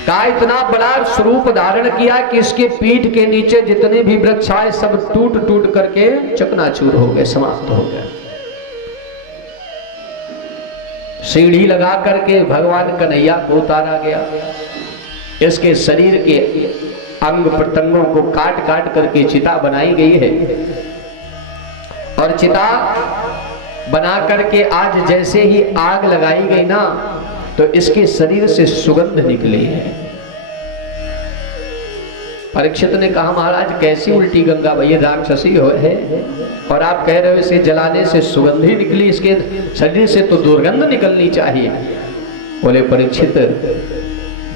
का इतना बड़ा स्वरूप धारण किया कि इसके पीठ के नीचे जितने भी वृक्ष आए सब टूट टूट करके चकनाचूर हो गए, समाप्त हो गए। सीढ़ी लगा करके भगवान कन्हैया को उतारा गया। इसके शरीर के अंग प्रत्यंगों को काट काट करके चिता बनाई गई है, और चिता बना करके आज जैसे ही आग लगाई गई ना तो इसके शरीर से सुगंध निकली है। परीक्षित ने कहा महाराज कैसी उल्टी गंगा भैया, राक्षसी है और आप कह रहे हो इसे जलाने से सुगंध ही निकली, इसके शरीर से तो दुर्गंध निकलनी चाहिए। बोले परीक्षित,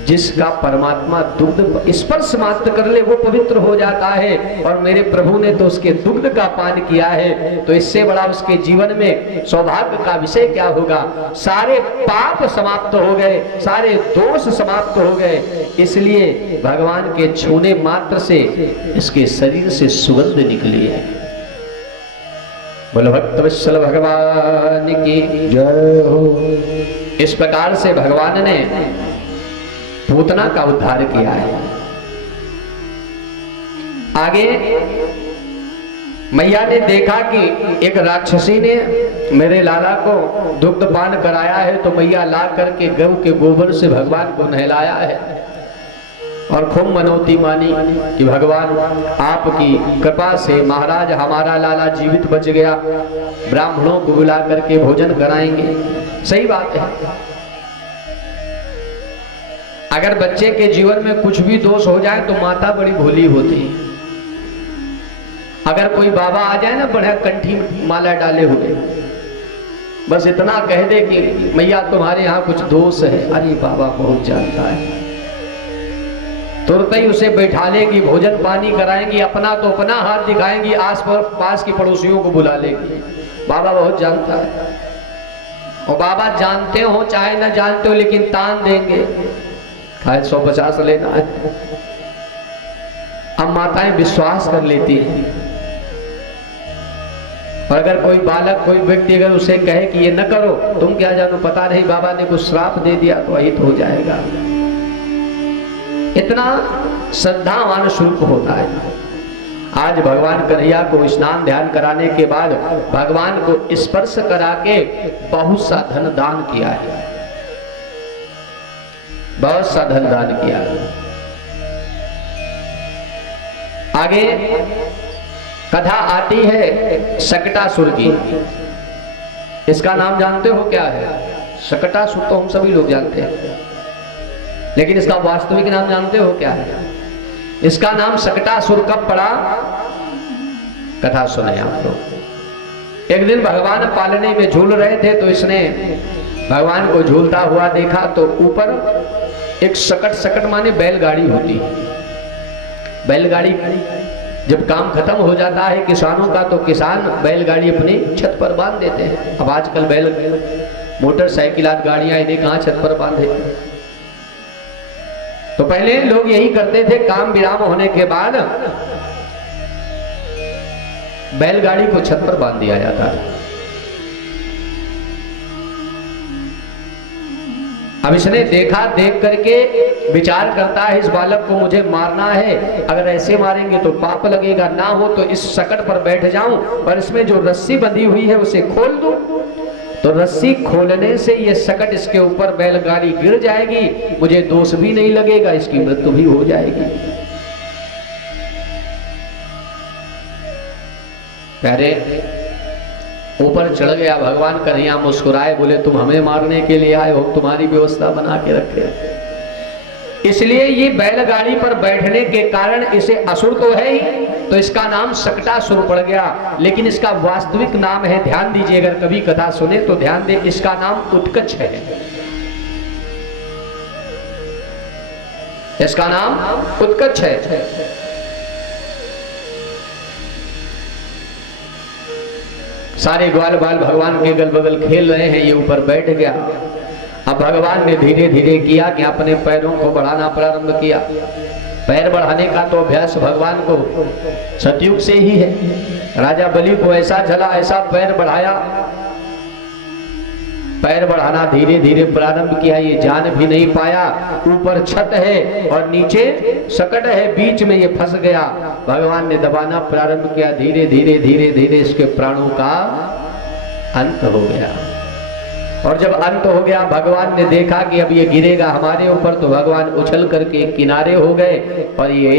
जिसका परमात्मा दुग्ध स्पर्श मात्र कर ले वो पवित्र हो जाता है, और मेरे प्रभु ने तो उसके दुग्ध का पान किया है, तो इससे बड़ा उसके जीवन में सौभाग्य का विषय क्या होगा। सारे पाप समाप्त हो गए, सारे दोष समाप्त हो गए, इसलिए भगवान के छूने मात्र से इसके शरीर से सुगंध निकली है। बोलो भक्तवत्सल भगवान की जय हो। इस प्रकार से भगवान ने पूतना का उद्धार किया है। आगे मैया ने देखा कि एक राक्षसी ने मेरे लाला को दुग्ध पान कराया है, तो मैया ला करके गऊ के गोबर से भगवान को नहलाया है, और खूब मनौती मानी कि भगवान आपकी कृपा से महाराज हमारा लाला जीवित बच गया, ब्राह्मणों को बुला करके भोजन कराएंगे। सही बात है। अगर बच्चे के जीवन में कुछ भी दोष हो जाए तो माता बड़ी भोली होती है। अगर कोई बाबा आ जाए ना बड़ा कंठी माला डाले हुए, बस इतना कह दे कि मैया तुम्हारे यहाँ कुछ दोष है, अरे बाबा बहुत जानता है, तुरंत ही उसे बैठा लेगी, भोजन पानी कराएंगी, अपना तो अपना हाथ दिखाएंगी, आस पास की पड़ोसियों को बुला लेगी। बाबा बहुत जानता है, और बाबा जानते हो चाहे ना जानते हो लेकिन तान देंगे, 150 लेना है। अब माताएं विश्वास कर लेती हैं, और अगर कोई बालक कोई व्यक्ति अगर उसे कहे कि ये न करो, तुम क्या जानो, पता नहीं बाबा ने कुछ श्राप दे दिया तो अहित हो जाएगा। इतना श्रद्धावान स्वरूप होता है। आज भगवान कन्हैया को स्नान ध्यान कराने के बाद भगवान को स्पर्श करा के बहुत सा धन दान किया है, बहुत सा धन दान किया। आगे कथा आती है शकटासुर की। इसका नाम जानते हो क्या है? शकटासुर तो हम सभी लोग जानते हैं, लेकिन इसका वास्तविक नाम जानते हो क्या है? इसका नाम शकटासुर कब पड़ा? कथा सुने आप लोग। एक दिन भगवान पालने में झूल रहे थे, तो इसने भगवान को झूलता हुआ देखा, तो ऊपर एक सकट, सकट माने बैलगाड़ी होती है। बैलगाड़ी जब काम खत्म हो जाता है किसानों का, तो किसान बैलगाड़ी अपनी छत पर बांध देते हैं। अब आजकल बैल मोटरसाइकिल आदि गाड़ियां इन्हें कहां छत पर बांधे। तो पहले लोग यही करते थे, काम विराम होने के बाद बैलगाड़ी को छत पर बांध दिया जाता है। अब इसने देखा, देख करके विचार करता है इस बालक को मुझे मारना है, अगर ऐसे मारेंगे तो पाप लगेगा, ना हो तो इस सकट पर बैठ जाऊं और इसमें जो रस्सी बंधी हुई है उसे खोल दूं, तो रस्सी खोलने से ये सकट इसके ऊपर बैलगाड़ी गिर जाएगी, मुझे दोष भी नहीं लगेगा, इसकी मृत्यु भी हो जाएगी। प्यारे, ऊपर चढ़ गया। भगवान कन्हैया मुस्कुराए, बोले तुम हमें मारने के लिए आए हो, तुम्हारी व्यवस्था बना के रखे। इसलिए ये बैलगाड़ी पर बैठने के कारण इसे असुर तो है ही, तो इसका नाम सकटासुर पड़ गया। लेकिन इसका वास्तविक नाम है, ध्यान दीजिए, अगर कभी कथा सुने तो ध्यान दे, इसका नाम उत्कच है। इसका नाम उत्कच है। सारे ग्वाल बाल भगवान के अगल बगल खेल रहे हैं, ये ऊपर बैठ गया। अब भगवान ने धीरे धीरे किया कि अपने पैरों को बढ़ाना प्रारंभ किया। पैर बढ़ाने का तो अभ्यास भगवान को सतयुग से ही है। राजा बलि को ऐसा झला, ऐसा पैर बढ़ाया, पैर बढ़ाना धीरे धीरे प्रारंभ किया। ये जान भी नहीं पाया, ऊपर छत है और नीचे सकट है, बीच में ये फंस गया। भगवान ने दबाना प्रारंभ किया, धीरे धीरे धीरे धीरे इसके प्राणों का अंत हो गया। और जब अंत हो गया, भगवान ने देखा कि अब ये गिरेगा हमारे ऊपर, तो भगवान उछल करके किनारे हो गए और ये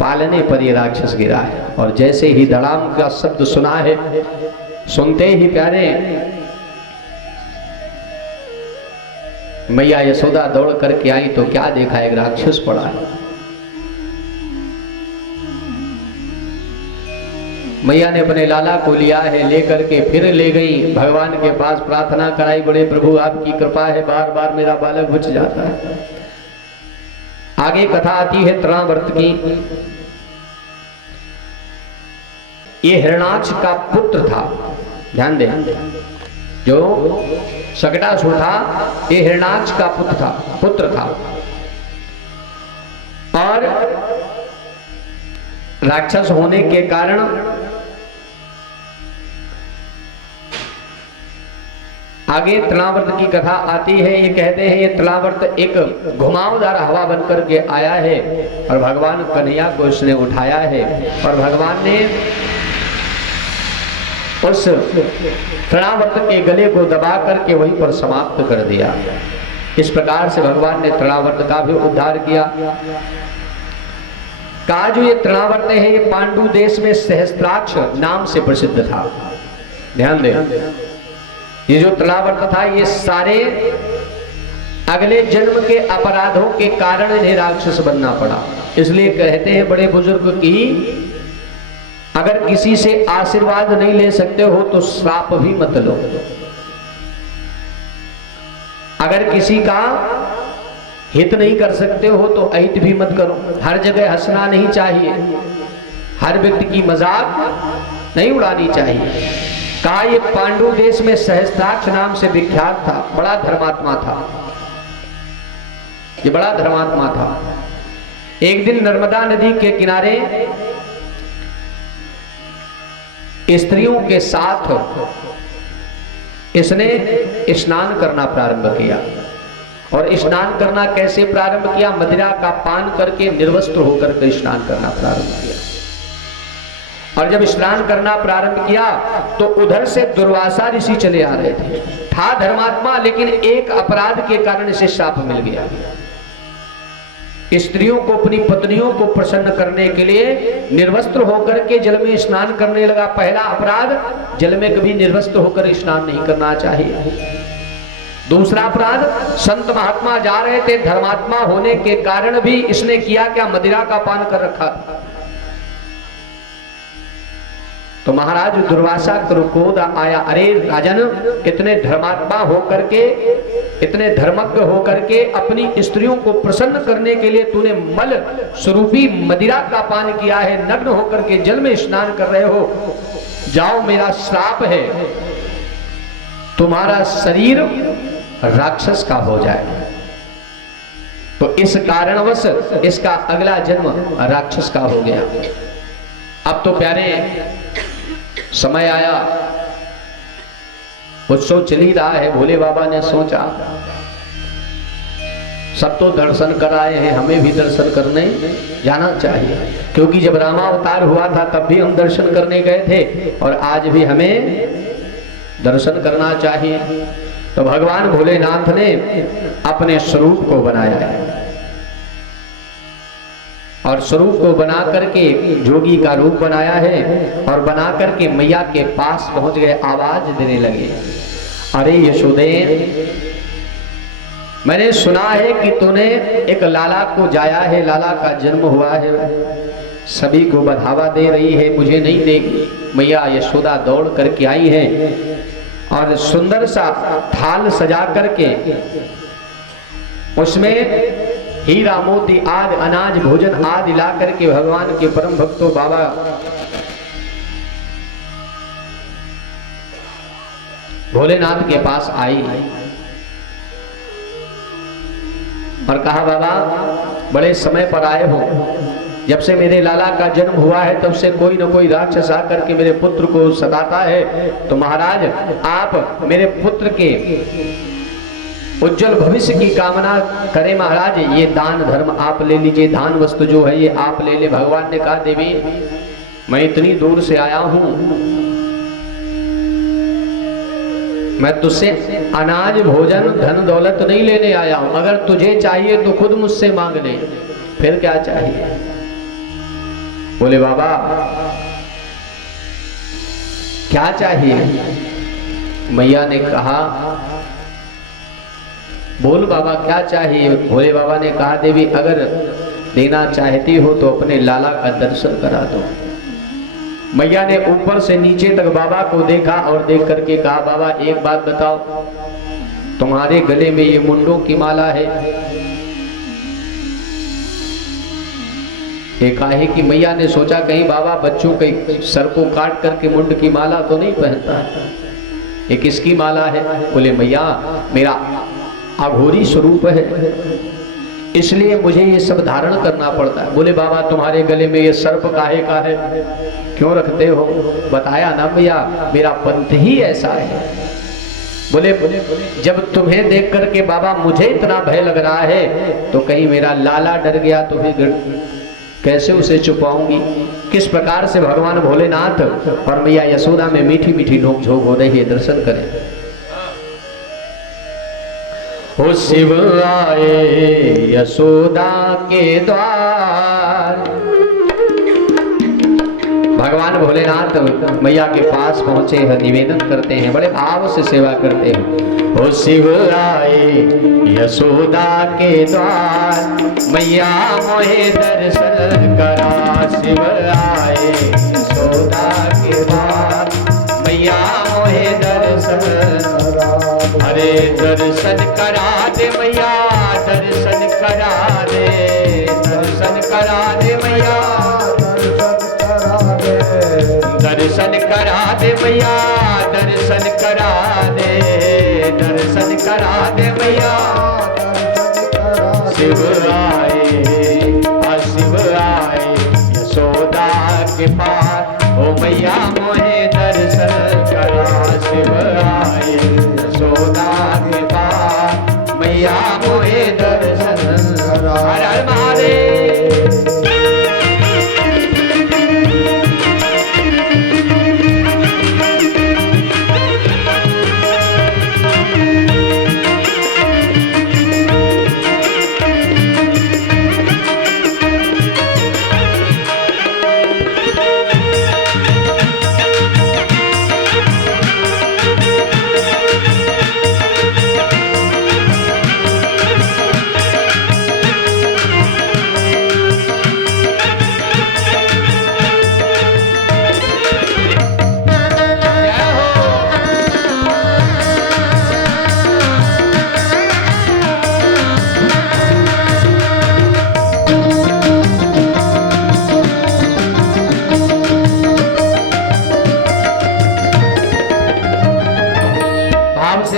पालने पर ये राक्षस गिरा है। और जैसे ही धड़ाम का शब्द सुना है, सुनते ही प्यारे मैया यशोदा दौड़ करके आई तो क्या देखा, एक राक्षस पड़ा है। मैया ने अपने लाला को लिया है, लेकर के फिर ले गई भगवान के पास, प्रार्थना कराई, बड़े प्रभु आपकी कृपा है, बार बार मेरा बालक बच जाता है। आगे कथा आती है तृणावर्त की। ये हिरणाक्ष का पुत्र था, ध्यान दें, जो सकटासुर था ये हिरणाक्ष का पुत्र था। और राक्षस होने के कारण आगे तृणावर्त की कथा आती है। ये कहते हैं ये तृणावर्त एक घुमावदार हवा बनकर के आया है और भगवान कन्हैया को उसने उठाया है और भगवान ने उस तृणावर्त के गले को दबा करके वहीं पर समाप्त कर दिया। इस प्रकार से भगवान ने तृणावर्त का भी उद्धार किया। का जो ये तृणावर्त है, ये पांडु देश में सहस्त्राक्ष नाम से प्रसिद्ध था। ध्यान दें, ये जो तृणावर्त था, ये सारे अगले जन्म के अपराधों के कारण इन्हें राक्षस बनना पड़ा। इसलिए कहते हैं बड़े बुजुर्ग की, अगर किसी से आशीर्वाद नहीं ले सकते हो तो श्राप भी मत लो। अगर किसी का हित नहीं कर सकते हो तो अहित भी मत करो। हर जगह हंसना नहीं चाहिए, हर व्यक्ति की मजाक नहीं उड़ानी चाहिए। कहा ये पांडु देश में सहस्त्राक्ष नाम से विख्यात था, बड़ा धर्मात्मा था, ये बड़ा धर्मात्मा था। एक दिन नर्मदा नदी के किनारे स्त्रियों के साथ इसने स्नान करना प्रारंभ किया। और स्नान करना कैसे प्रारंभ किया? मदिरा का पान करके निर्वस्त्र होकर के स्नान करना प्रारंभ किया। और जब स्नान करना प्रारंभ किया तो उधर से दुर्वासा ऋषि चले आ रहे थे। था धर्मात्मा, लेकिन एक अपराध के कारण इसे शाप मिल गया। स्त्रियों को, अपनी पत्नियों को प्रसन्न करने के लिए निर्वस्त्र होकर के जल में स्नान करने लगा। पहला अपराध, जल में कभी निर्वस्त्र होकर स्नान नहीं करना चाहिए। दूसरा अपराध, संत महात्मा जा रहे थे, धर्मात्मा होने के कारण भी इसने किया क्या? मदिरा का पान कर रखा। तो महाराज दुर्वासा को क्रोध आया, अरे राजन, इतने धर्मात्मा होकर के, इतने धर्मज्ञ होकर के अपनी स्त्रियों को प्रसन्न करने के लिए तूने मल स्वरूपी मदिरा का पान किया है, नग्न होकर के जल में स्नान कर रहे हो। जाओ, मेरा श्राप है, तुम्हारा शरीर राक्षस का हो जाए। तो इस कारणवश इसका अगला जन्म राक्षस का हो गया। अब तो प्यारे समय आया, उत्सव चल ही रहा है। भोले बाबा ने सोचा सब तो दर्शन कराए हैं, हमें भी दर्शन करने जाना चाहिए, क्योंकि जब रामावतार हुआ था तब भी हम दर्शन करने गए थे और आज भी हमें दर्शन करना चाहिए। तो भगवान भोलेनाथ ने अपने स्वरूप को बनाया है और स्वरूप को बना करके जोगी का रूप बनाया है और बना करके मैया के पास पहुंच गए, आवाज देने लगे, अरे यशोदे, मैंने सुना है कि तूने एक लाला को जाया है, लाला का जन्म हुआ है, सभी को बढ़ावा दे रही है, मुझे नहीं देगी। मैया यशोदा दौड़ करके आई है और सुंदर सा थाल सजा करके उसमें हीरा मोती आदि अनाज भोजन आदि ला करके भगवान के परम भक्तों बाबा भोलेनाथ के पास आई और कहा, बाबा बड़े समय पर आए हो, जब से मेरे लाला का जन्म हुआ है तब से कोई न कोई राक्षस आकर के मेरे पुत्र को सताता है, तो महाराज आप मेरे पुत्र के उज्जवल भविष्य की कामना करें महाराज, ये दान धर्म आप ले लीजिए, दान वस्तु जो है ये आप ले ले। भगवान ने कहा, देवी मैं इतनी दूर से आया हूं, मैं तुझसे अनाज भोजन धन दौलत नहीं लेने आया हूं, अगर तुझे चाहिए तो खुद मुझसे मांग ले, फिर क्या चाहिए। बोले बाबा क्या चाहिए। मैया ने कहा, बोल बाबा क्या चाहिए। भोले बाबा ने कहा, देवी अगर देना चाहती हो तो अपने लाला का दर्शन करा दो। मैया ने ऊपर से नीचे तक बाबा को देखा और देख करके कहा, बाबा एक बात बताओ, तुम्हारे गले में ये मुंडों की माला है। एकाएक की मैया ने सोचा कहीं बाबा बच्चों के सर को काट करके मुंड की माला तो नहीं पहनता है, ये किसकी माला है। बोले मैया मेरा अघोरी स्वरूप है, इसलिए मुझे ये सब धारण करना पड़ता है। बोले बाबा तुम्हारे गले में ये सर्प काहे का है, क्यों रखते हो। बताया ना मैया मेरा पंथ ही ऐसा है। बोले जब तुम्हें देख करके बाबा मुझे इतना भय लग रहा है तो कहीं मेरा लाला डर गया तो फिर कैसे उसे छुपाऊंगी। किस प्रकार से भगवान भोलेनाथ और मैया यशोदा में मीठी मीठी नोकझोंक हो रही है, दर्शन करें। ओ शिव आए यशोदा के द्वार, भगवान भोलेनाथ मैया के पास पहुंचे हैं, निवेदन करते हैं, बड़े भाव से सेवा करते हैं। ओ शिव आए यशोदा के द्वार, मैया मोहे दर्शन करा। शिव आए यशोदा के द्वार, मैया मोहे दर्शन करा। अरे दर्शन करा दे मैया, दर्शन करा दे, दर्शन करा दे मैया, दर्शन करा दे मैया, दर्शन करा दे, दर्शन करा दे मैया। शिव आए शिव आए यशोदा के पास, ओ मैया मोहे दर्शन करा। शिव आए यशोदा के पास, मैया मोहे दर्शन करा। हर हर महादेव।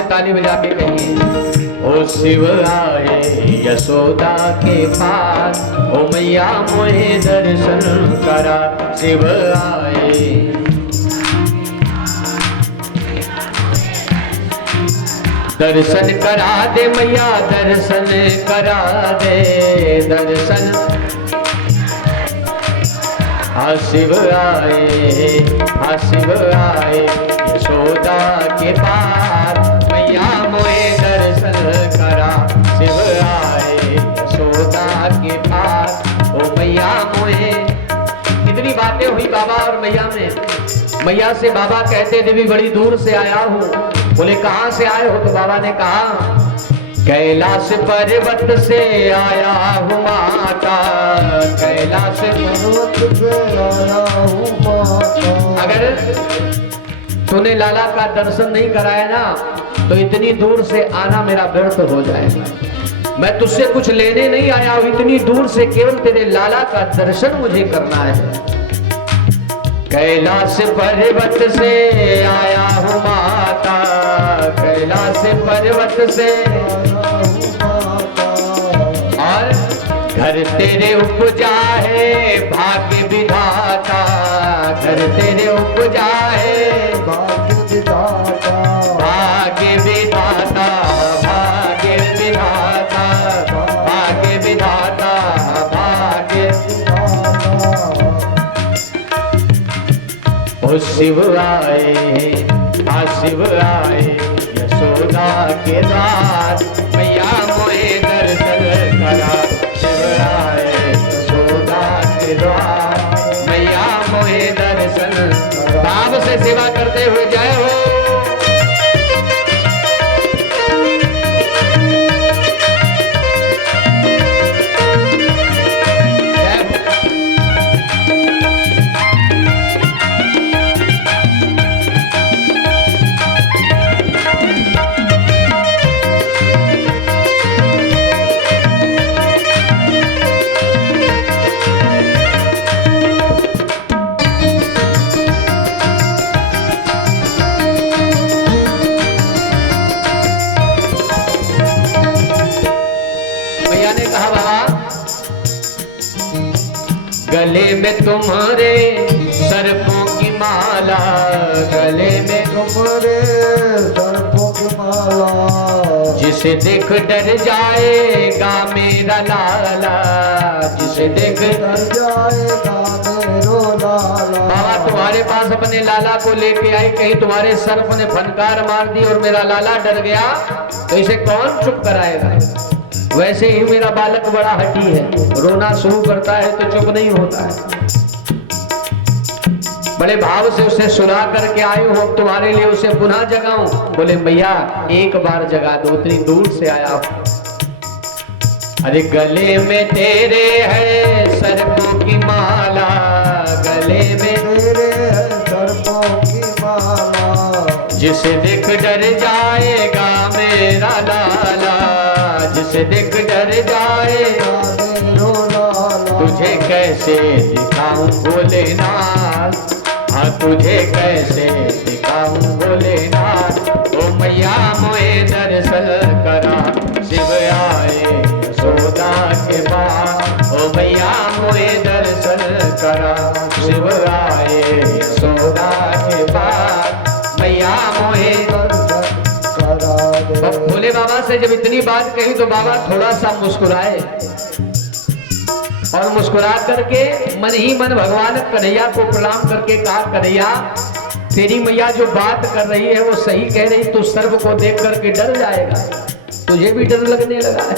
ताली बजा के कहिए। ओ शिव आए यशोदा के पास, ओ मैया मोहे दर्शन करा। शिव आए दर्शन करा दे मैया, दर्शन करा दे, दर्शन। हाँ शिव आए, हाँ शिव आए यशोदा के पास मैया मोहे दर्शन करा शिव आए यशोदा के पास ओ मैया मोहे। इतनी बातें हुई बाबा और मैया में। मैया से बाबा कहते देवी बड़ी दूर से आया हूँ। बोले कहाँ से आए हो? तो बाबा ने कहा कैलाश पर्वत से आया हूँ माता, कैलाश पर्वत से आया हूँ माता। अगर तूने लाला का दर्शन नहीं कराया ना तो इतनी दूर से आना मेरा व्यर्थ हो जाएगा। मैं तुझसे कुछ लेने नहीं आया हूँ, इतनी दूर से केवल तेरे लाला का दर्शन मुझे करना है। कैलाश पर्वत से आया हूँ माता, कैलाश पर्वत से और घर तेरे उपजा है भाग्य विधाता, घर तेरे उपजा है भाग्य विधाता, भाग्य विधाता, भाग्य विधाता, भाग्य विधाता, भाग्य ओ शिव आए, आ शिव आए यशोदा के द्वार मैया मोहे दर्शन करा शिव आए यशोदा के द्वार मैया मोहे दर्शन। भाव से सेवा करते हुए जय हो। गले में तुम्हारे सर्पों की माला, गले में तुम्हारे सर्पों की माला, जिसे देख डर जाएगा मेरा लाला, जिसे देख डर जाएगा मेरो लाला। बाबा तुम्हारे पास अपने लाला को लेके आई, कहीं तुम्हारे सर्प ने फनकार मार दी और मेरा लाला डर गया तो इसे कौन चुप कराएगा? वैसे ही मेरा बालक बड़ा हठी है, रोना शुरू करता है तो चुप नहीं होता है। बड़े भाव से उसे सुना करके आए हो, अब तुम्हारे लिए उसे पुनः जगाऊं। बोले भैया एक बार जगा दो, उतनी दूर से आया हूं। अरे गले में तेरे है सर्पों की माला, गले में तेरे है सर्पों की माला, जिसे देख डर जाएगा मेरा लाला, जिसे देख डर जाएगा मेरो लाला। तुझे कैसे दिखाऊं भोलेनाथ, हाँ तुझे कैसे दिखाऊं भोलेनाथ। ओ मैया मोहे दर्शन करा शिव आए यशोदा के पास, ओ मैया मोहे दर्शन करा शिव आए यशोदा के पास मैया मोहे भोले बाबा से जब इतनी बात कही तो बाबा थोड़ा सा मुस्कुराए और मुस्कुरा करके मन ही मन भगवान कन्हैया को प्रणाम करके कहा कन्हैया तेरी मैया जो बात कर रही है वो सही कह रही, तू सर्प को देख करके डर जाएगा, तुझे भी डर लगने लगा है।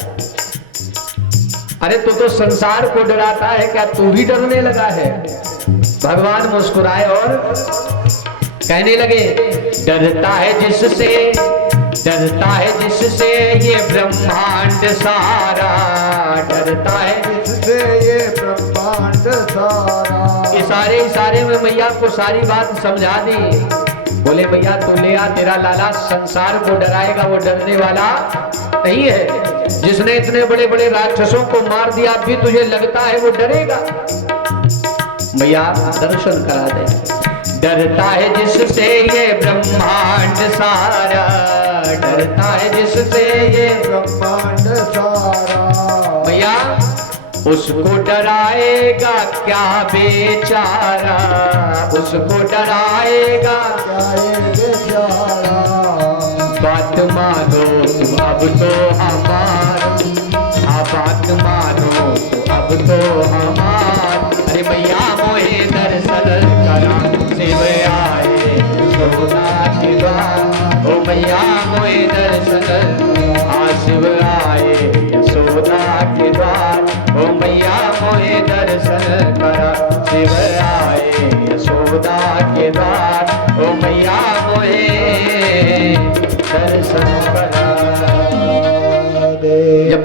अरे तू तो संसार को डराता है, क्या तू भी डरने लगा है? भगवान मुस्कुराए और कहने लगे डरता है जिससे, डरता है जिससे ये ब्रह्मांड सारा, डरता है जिससे ये ब्रह्मांड सारा। इशारे इशारे में मैया को सारी बात समझा दी। बोले भैया तू ले आ, तेरा लाला संसार को डराएगा, वो डरने वाला नहीं है। जिसने इतने बड़े बड़े राक्षसों को मार दिया भी तुझे लगता है वो डरेगा? मैया दर्शन करा दे। डरता है जिससे ये ब्रह्मांड सारा, डरता है जिससे ये ब्रह्मांड सारा। भैया उसको डराएगा क्या बेचारा, उसको डराएगा क्या बेचारा। बात मानो तुम अब तो हमारा, बात मानो तो अब तो हमारा। अरे मैया मोहे दर्शन करा शिव आए यशोदा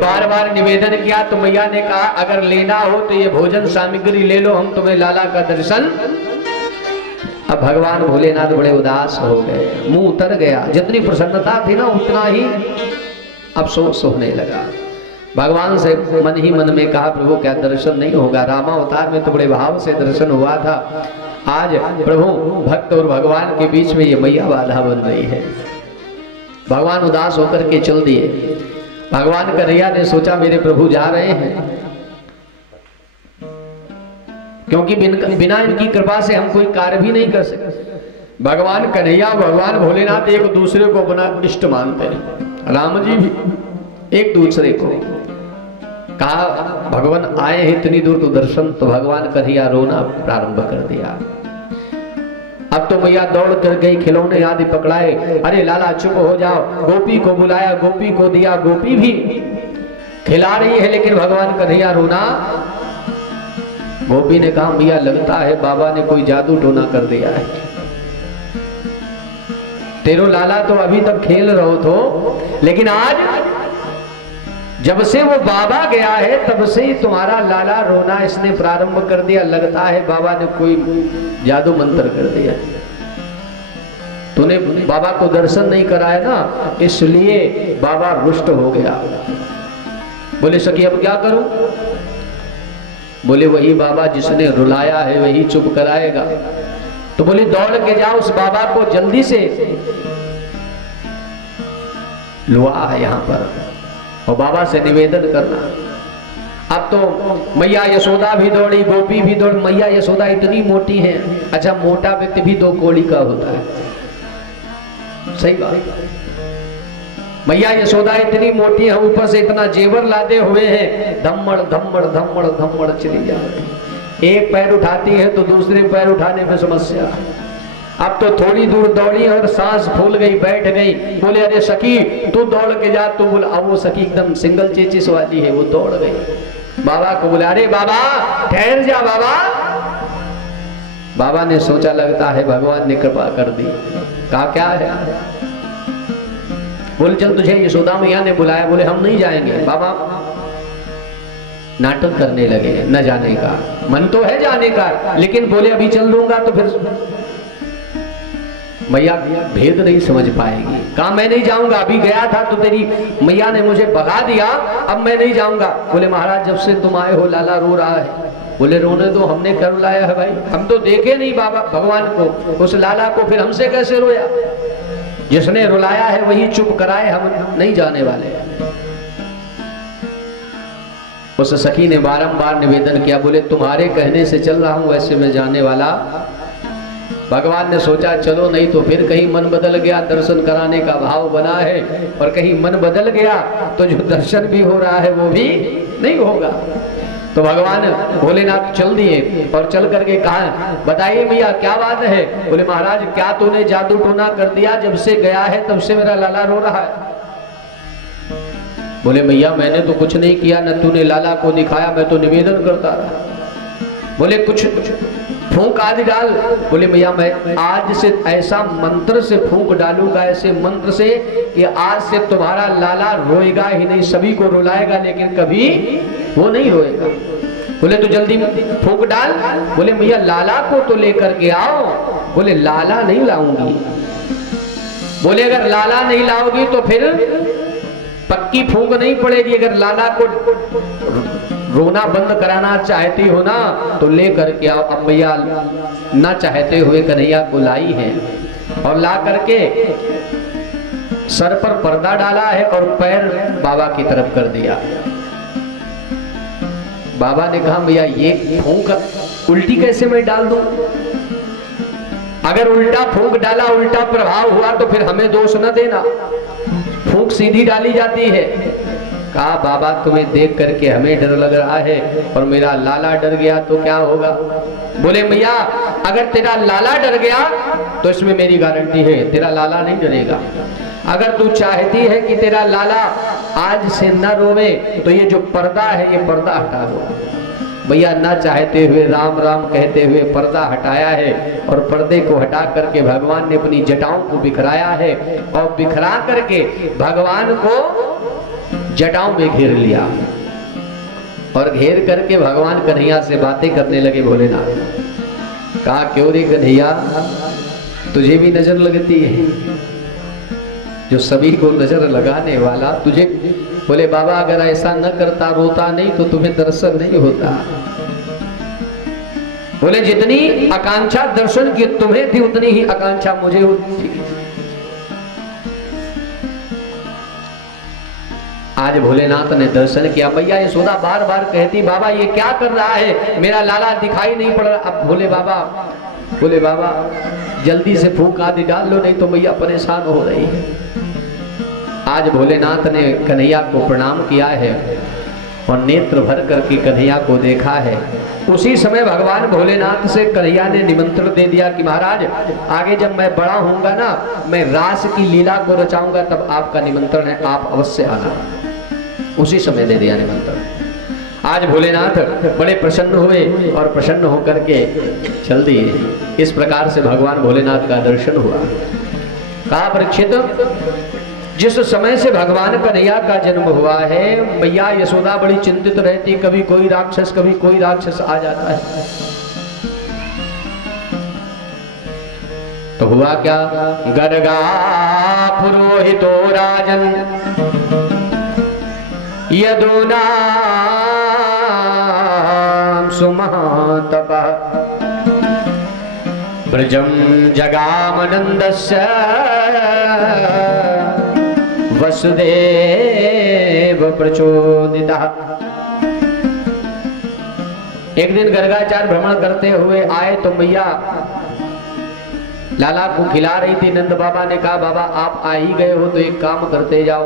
बार बार निवेदन किया तो मैया ने कहा अगर लेना हो तो ये भोजन सामग्री ले लो, हम तुम्हें लाला का दर्शन। अब भगवान भोलेनाथ बड़े उदास हो गए, मुंह उतर गया। जितनी प्रसन्नता थी ना उतना ही अफसोस होने लगा। भगवान से मन ही मन में कहा प्रभु क्या दर्शन नहीं होगा? रामावतार में तो बड़े भाव से दर्शन हुआ था, आज प्रभु भक्त और भगवान के बीच में ये मैया बाधा बन रही है। भगवान उदास होकर के चल दिए। भगवान कन्हैया ने सोचा मेरे प्रभु जा रहे हैं, क्योंकि बिना इनकी कृपा से हम कोई कार्य भी नहीं कर सकते। भगवान कन्हैया भगवान भोलेनाथ एक दूसरे को अपना इष्ट मानते हैं। राम जी भी एक दूसरे को कहा भगवान आए हैं इतनी दूर तो दर्शन, तो भगवान कन्हैया रोना प्रारंभ कर दिया। अब तो मैया दौड़ कर गई, खिलौने आदि पकड़ाए। अरे लाला चुप हो जाओ, गोपी को बुलाया, गोपी को दिया, गोपी भी खिला रही है, लेकिन भगवान कन्हैया रोना। गोपी ने कहा मैया लगता है बाबा ने कोई जादू टोना कर दिया है, तेरो लाला तो अभी तक खेल रहो तो, लेकिन आज जब से वो बाबा गया है तब से ही तुम्हारा लाला रोना इसने प्रारंभ कर दिया। लगता है बाबा ने कोई जादू मंत्र कर दिया, तूने बाबा को दर्शन नहीं कराया ना, इसलिए बाबा रुष्ट हो गया। बोले सखी अब क्या करूं? बोले वही बाबा जिसने रुलाया है वही चुप कराएगा। तो बोले दौड़ के जाओ उस बाबा को जल्दी से लुआ है यहाँ पर और बाबा से निवेदन करना। अब तो मैया यशोदा भी दौड़ी, गोपी भी दौड़ी। मैया यशोदा इतनी मोटी हैं। अच्छा मोटा व्यक्ति भी 2 कौड़ी का होता है, सही बात। मैया यशोदा इतनी मोटी है, ऊपर से इतना जेवर लादे हुए हैं, धम्मड़ धम्मड़ धम्मड़ धम्मड़ चली जा रही। एक पैर उठाती है तो दूसरे पैर उठाने में समस्या। अब तो थोड़ी दूर दौड़ी और सांस फूल गई, बैठ गई। बोले अरे सखी तू दौड़ के जा। तू बोला, अब वो सखी एकदम सिंगल चेचिस वाली है, वो दौड़ गई। बाबा को बोला अरे बाबा ठहर जा बाबा। बाबा ने सोचा लगता है भगवान ने कृपा कर दी। कहा क्या है? बोले चल तुझे यशोदा मैया ने बुलाया। बोले हम नहीं जाएंगे। बाबा नाटक करने लगे न जाने का, मन तो है जाने का, लेकिन बोले अभी चल दूंगा तो फिर मैया भेद नहीं समझ पाएगी। कहा मैं नहीं जाऊंगा, अभी गया था तो तेरी मैया ने मुझे भगा दिया, अब मैं नहीं जाऊंगा। बोले महाराज जब से तुम आए हो लाला रो रहा है। बोले रोने दो, हमने क्या रुलाया है भाई? हम तो देखे नहीं बाबा भगवान को, उस लाला को, फिर हमसे कैसे रोया? जिसने रुलाया है वही चुप कराए, हम नहीं जाने वाले। उस सखी ने बारंबार निवेदन किया। बोले तुम्हारे कहने से चल रहा हूं, वैसे मैं जाने वाला। भगवान ने सोचा चलो नहीं तो फिर कहीं मन बदल गया, दर्शन कराने का भाव बना है, और कहीं मन बदल गया तो जो दर्शन भी हो रहा है वो भी नहीं होगा। तो भगवान भोलेनाथ चल दिए और चल करके कहा बताइए भैया क्या बात है? बोले महाराज क्या तूने जादू टोना कर दिया? जब से गया है तब से मेरा लाला रो रहा है। बोले भैया मैंने तो कुछ नहीं किया, न तूने लाला को दिखाया, मैं तो निवेदन करता रहा। बोले कुछ फूंक आदि डाल। बोले भैया मैं आज से ऐसा मंत्र से फूंक डालूंगा, ऐसे मंत्र से कि आज से तुम्हारा लाला रोएगा ही नहीं, सभी को रुलाएगा लेकिन कभी वो नहीं रोएगा। बोले तो जल्दी फूंक डाल। बोले भैया लाला को तो लेकर के आओ। बोले लाला नहीं लाऊंगी। बोले अगर लाला नहीं लाओगी तो फिर पक्की फूंक नहीं पड़ेगी। अगर लाला को रोना बंद कराना चाहती हो ना तो ले करके आओ। अब भैया ना चाहते हुए कन्हैया को लाई है और ला करके सर पर पर्दा डाला है और पैर बाबा की तरफ कर दिया। बाबा ने कहा भैया ये फूंक उल्टी कैसे मैं डाल दूं? अगर उल्टा फूंक डाला, उल्टा प्रभाव हुआ तो फिर हमें दोष न देना, फूंक सीधी डाली जाती है। कहा बाबा तुम्हें देख करके हमें डर लग रहा है और मेरा लाला डर गया तो क्या होगा? बोले भैया अगर तेरा लाला डर गया तो इसमें मेरी गारंटी है तेरा लाला नहीं डरेगा। अगर तू चाहती है कि तेरा लाला आज से न रोवे तो ये जो पर्दा है ये पर्दा हटा दो। भैया ना चाहते हुए राम राम कहते हुए पर्दा हटाया है और पर्दे को हटा करके भगवान ने अपनी जटाओं को बिखराया है और बिखरा करके भगवान को जटाओं में घेर लिया और घेर करके भगवान कन्हैया से बातें करने लगे। भोलेनाथ कहा, क्यों रे कन्हैया, तुझे भी नजर लगती है? जो सभी को नजर लगाने वाला तुझे। बोले बाबा, अगर ऐसा न करता, रोता नहीं, तो तुम्हें दर्शन नहीं होता। बोले जितनी आकांक्षा दर्शन की तुम्हें थी, उतनी ही आकांक्षा मुझे होती थी। आज भोलेनाथ ने दर्शन किया। मैया यशोदा बार बार कहती, बाबा ये क्या कर रहा है, मेरा लाला दिखाई नहीं पड़ रहा। अब बोले बाबा जल्दी से फूंक आदि डाल लो, नहीं तो मैया परेशान हो रही है। आज भोलेनाथ ने कन्हैया को प्रणाम किया है और नेत्र भर करके कन्हैया को देखा है। उसी समय भगवान भोलेनाथ से कन्हैया ने निमंत्रण दे दिया कि महाराज, आगे जब मैं बड़ा होऊंगा ना, मैं रास की लीला को रचाऊंगा, तब आपका निमंत्रण है, आप अवश्य आना। उसी समय दे दिया निमंत्रण। आज भोलेनाथ बड़े प्रसन्न हुए और प्रसन्न होकर के चल दिए। इस प्रकार से भगवान भोलेनाथ का दर्शन हुआ। कहा, परीक्षित, जिस समय से भगवान कन्हैया का जन्म हुआ है, मैया यशोदा बड़ी चिंतित रहती, कभी कोई राक्षस आ जाता है। तो हुआ क्या, गर्गा पुरोहितो राजन यदुना सुमहातपः ब्रजम जगामनंदस्य वसुदेव प्रचोदितः। एक दिन गर्गाचार्य भ्रमण करते हुए आए तो मैया लाला को खिला रही थी। नंद बाबा ने कहा, बाबा आप आ ही गए हो तो एक काम करते जाओ,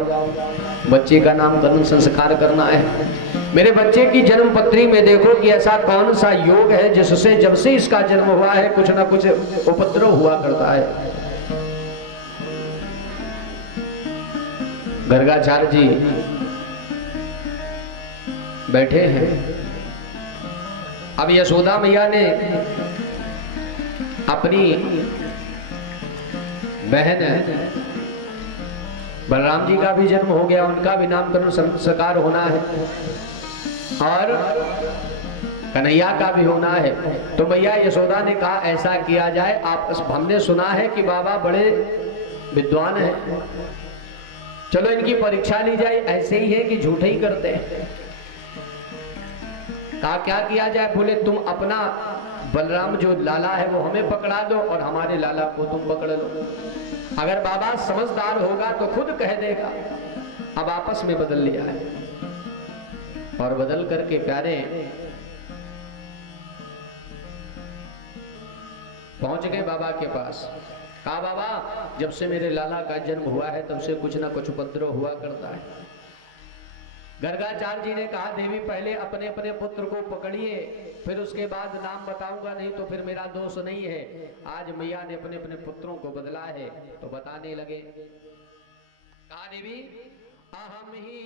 बच्चे का नामकरण संस्कार करना है। मेरे बच्चे की जन्म पत्री में देखो कि ऐसा कौन सा योग है जिससे जब से इसका जन्म हुआ है कुछ ना कुछ उपद्रव हुआ करता है। गर्गाचार्य जी बैठे हैं। अब यशोदा मैया ने अपनी बहन बलराम जी का भी जन्म हो गया, उनका भी नामकरण संस्कार होना है और कन्हैया का भी होना है। तो मैया यशोदा ने कहा, ऐसा किया जाए, आप हमने सुना है कि बाबा बड़े विद्वान हैं, चलो इनकी परीक्षा ली जाए। ऐसे ही है कि झूठे ही करते हैं। कहा, क्या किया जाए? बोले तुम अपना बलराम जो लाला है वो हमें पकड़ा दो और हमारे लाला को तुम पकड़ लो। अगर बाबा समझदार होगा तो खुद कह देगा। अब आपस में बदल लिया है और बदल करके प्यारे पहुंच गए बाबा के पास। कहा, बाबा जब से मेरे लाला का जन्म हुआ है तब से कुछ ना कुछ उपद्रव हुआ करता है। गर्गाचार्य जी ने कहा, देवी पहले अपने अपने पुत्र को पकड़िए, फिर उसके बाद नाम बताऊंगा, नहीं तो फिर मेरा दोष नहीं है। आज मैया ने अपने अपने पुत्रों को बदला है तो बताने लगे। कहा, देवी अहम ही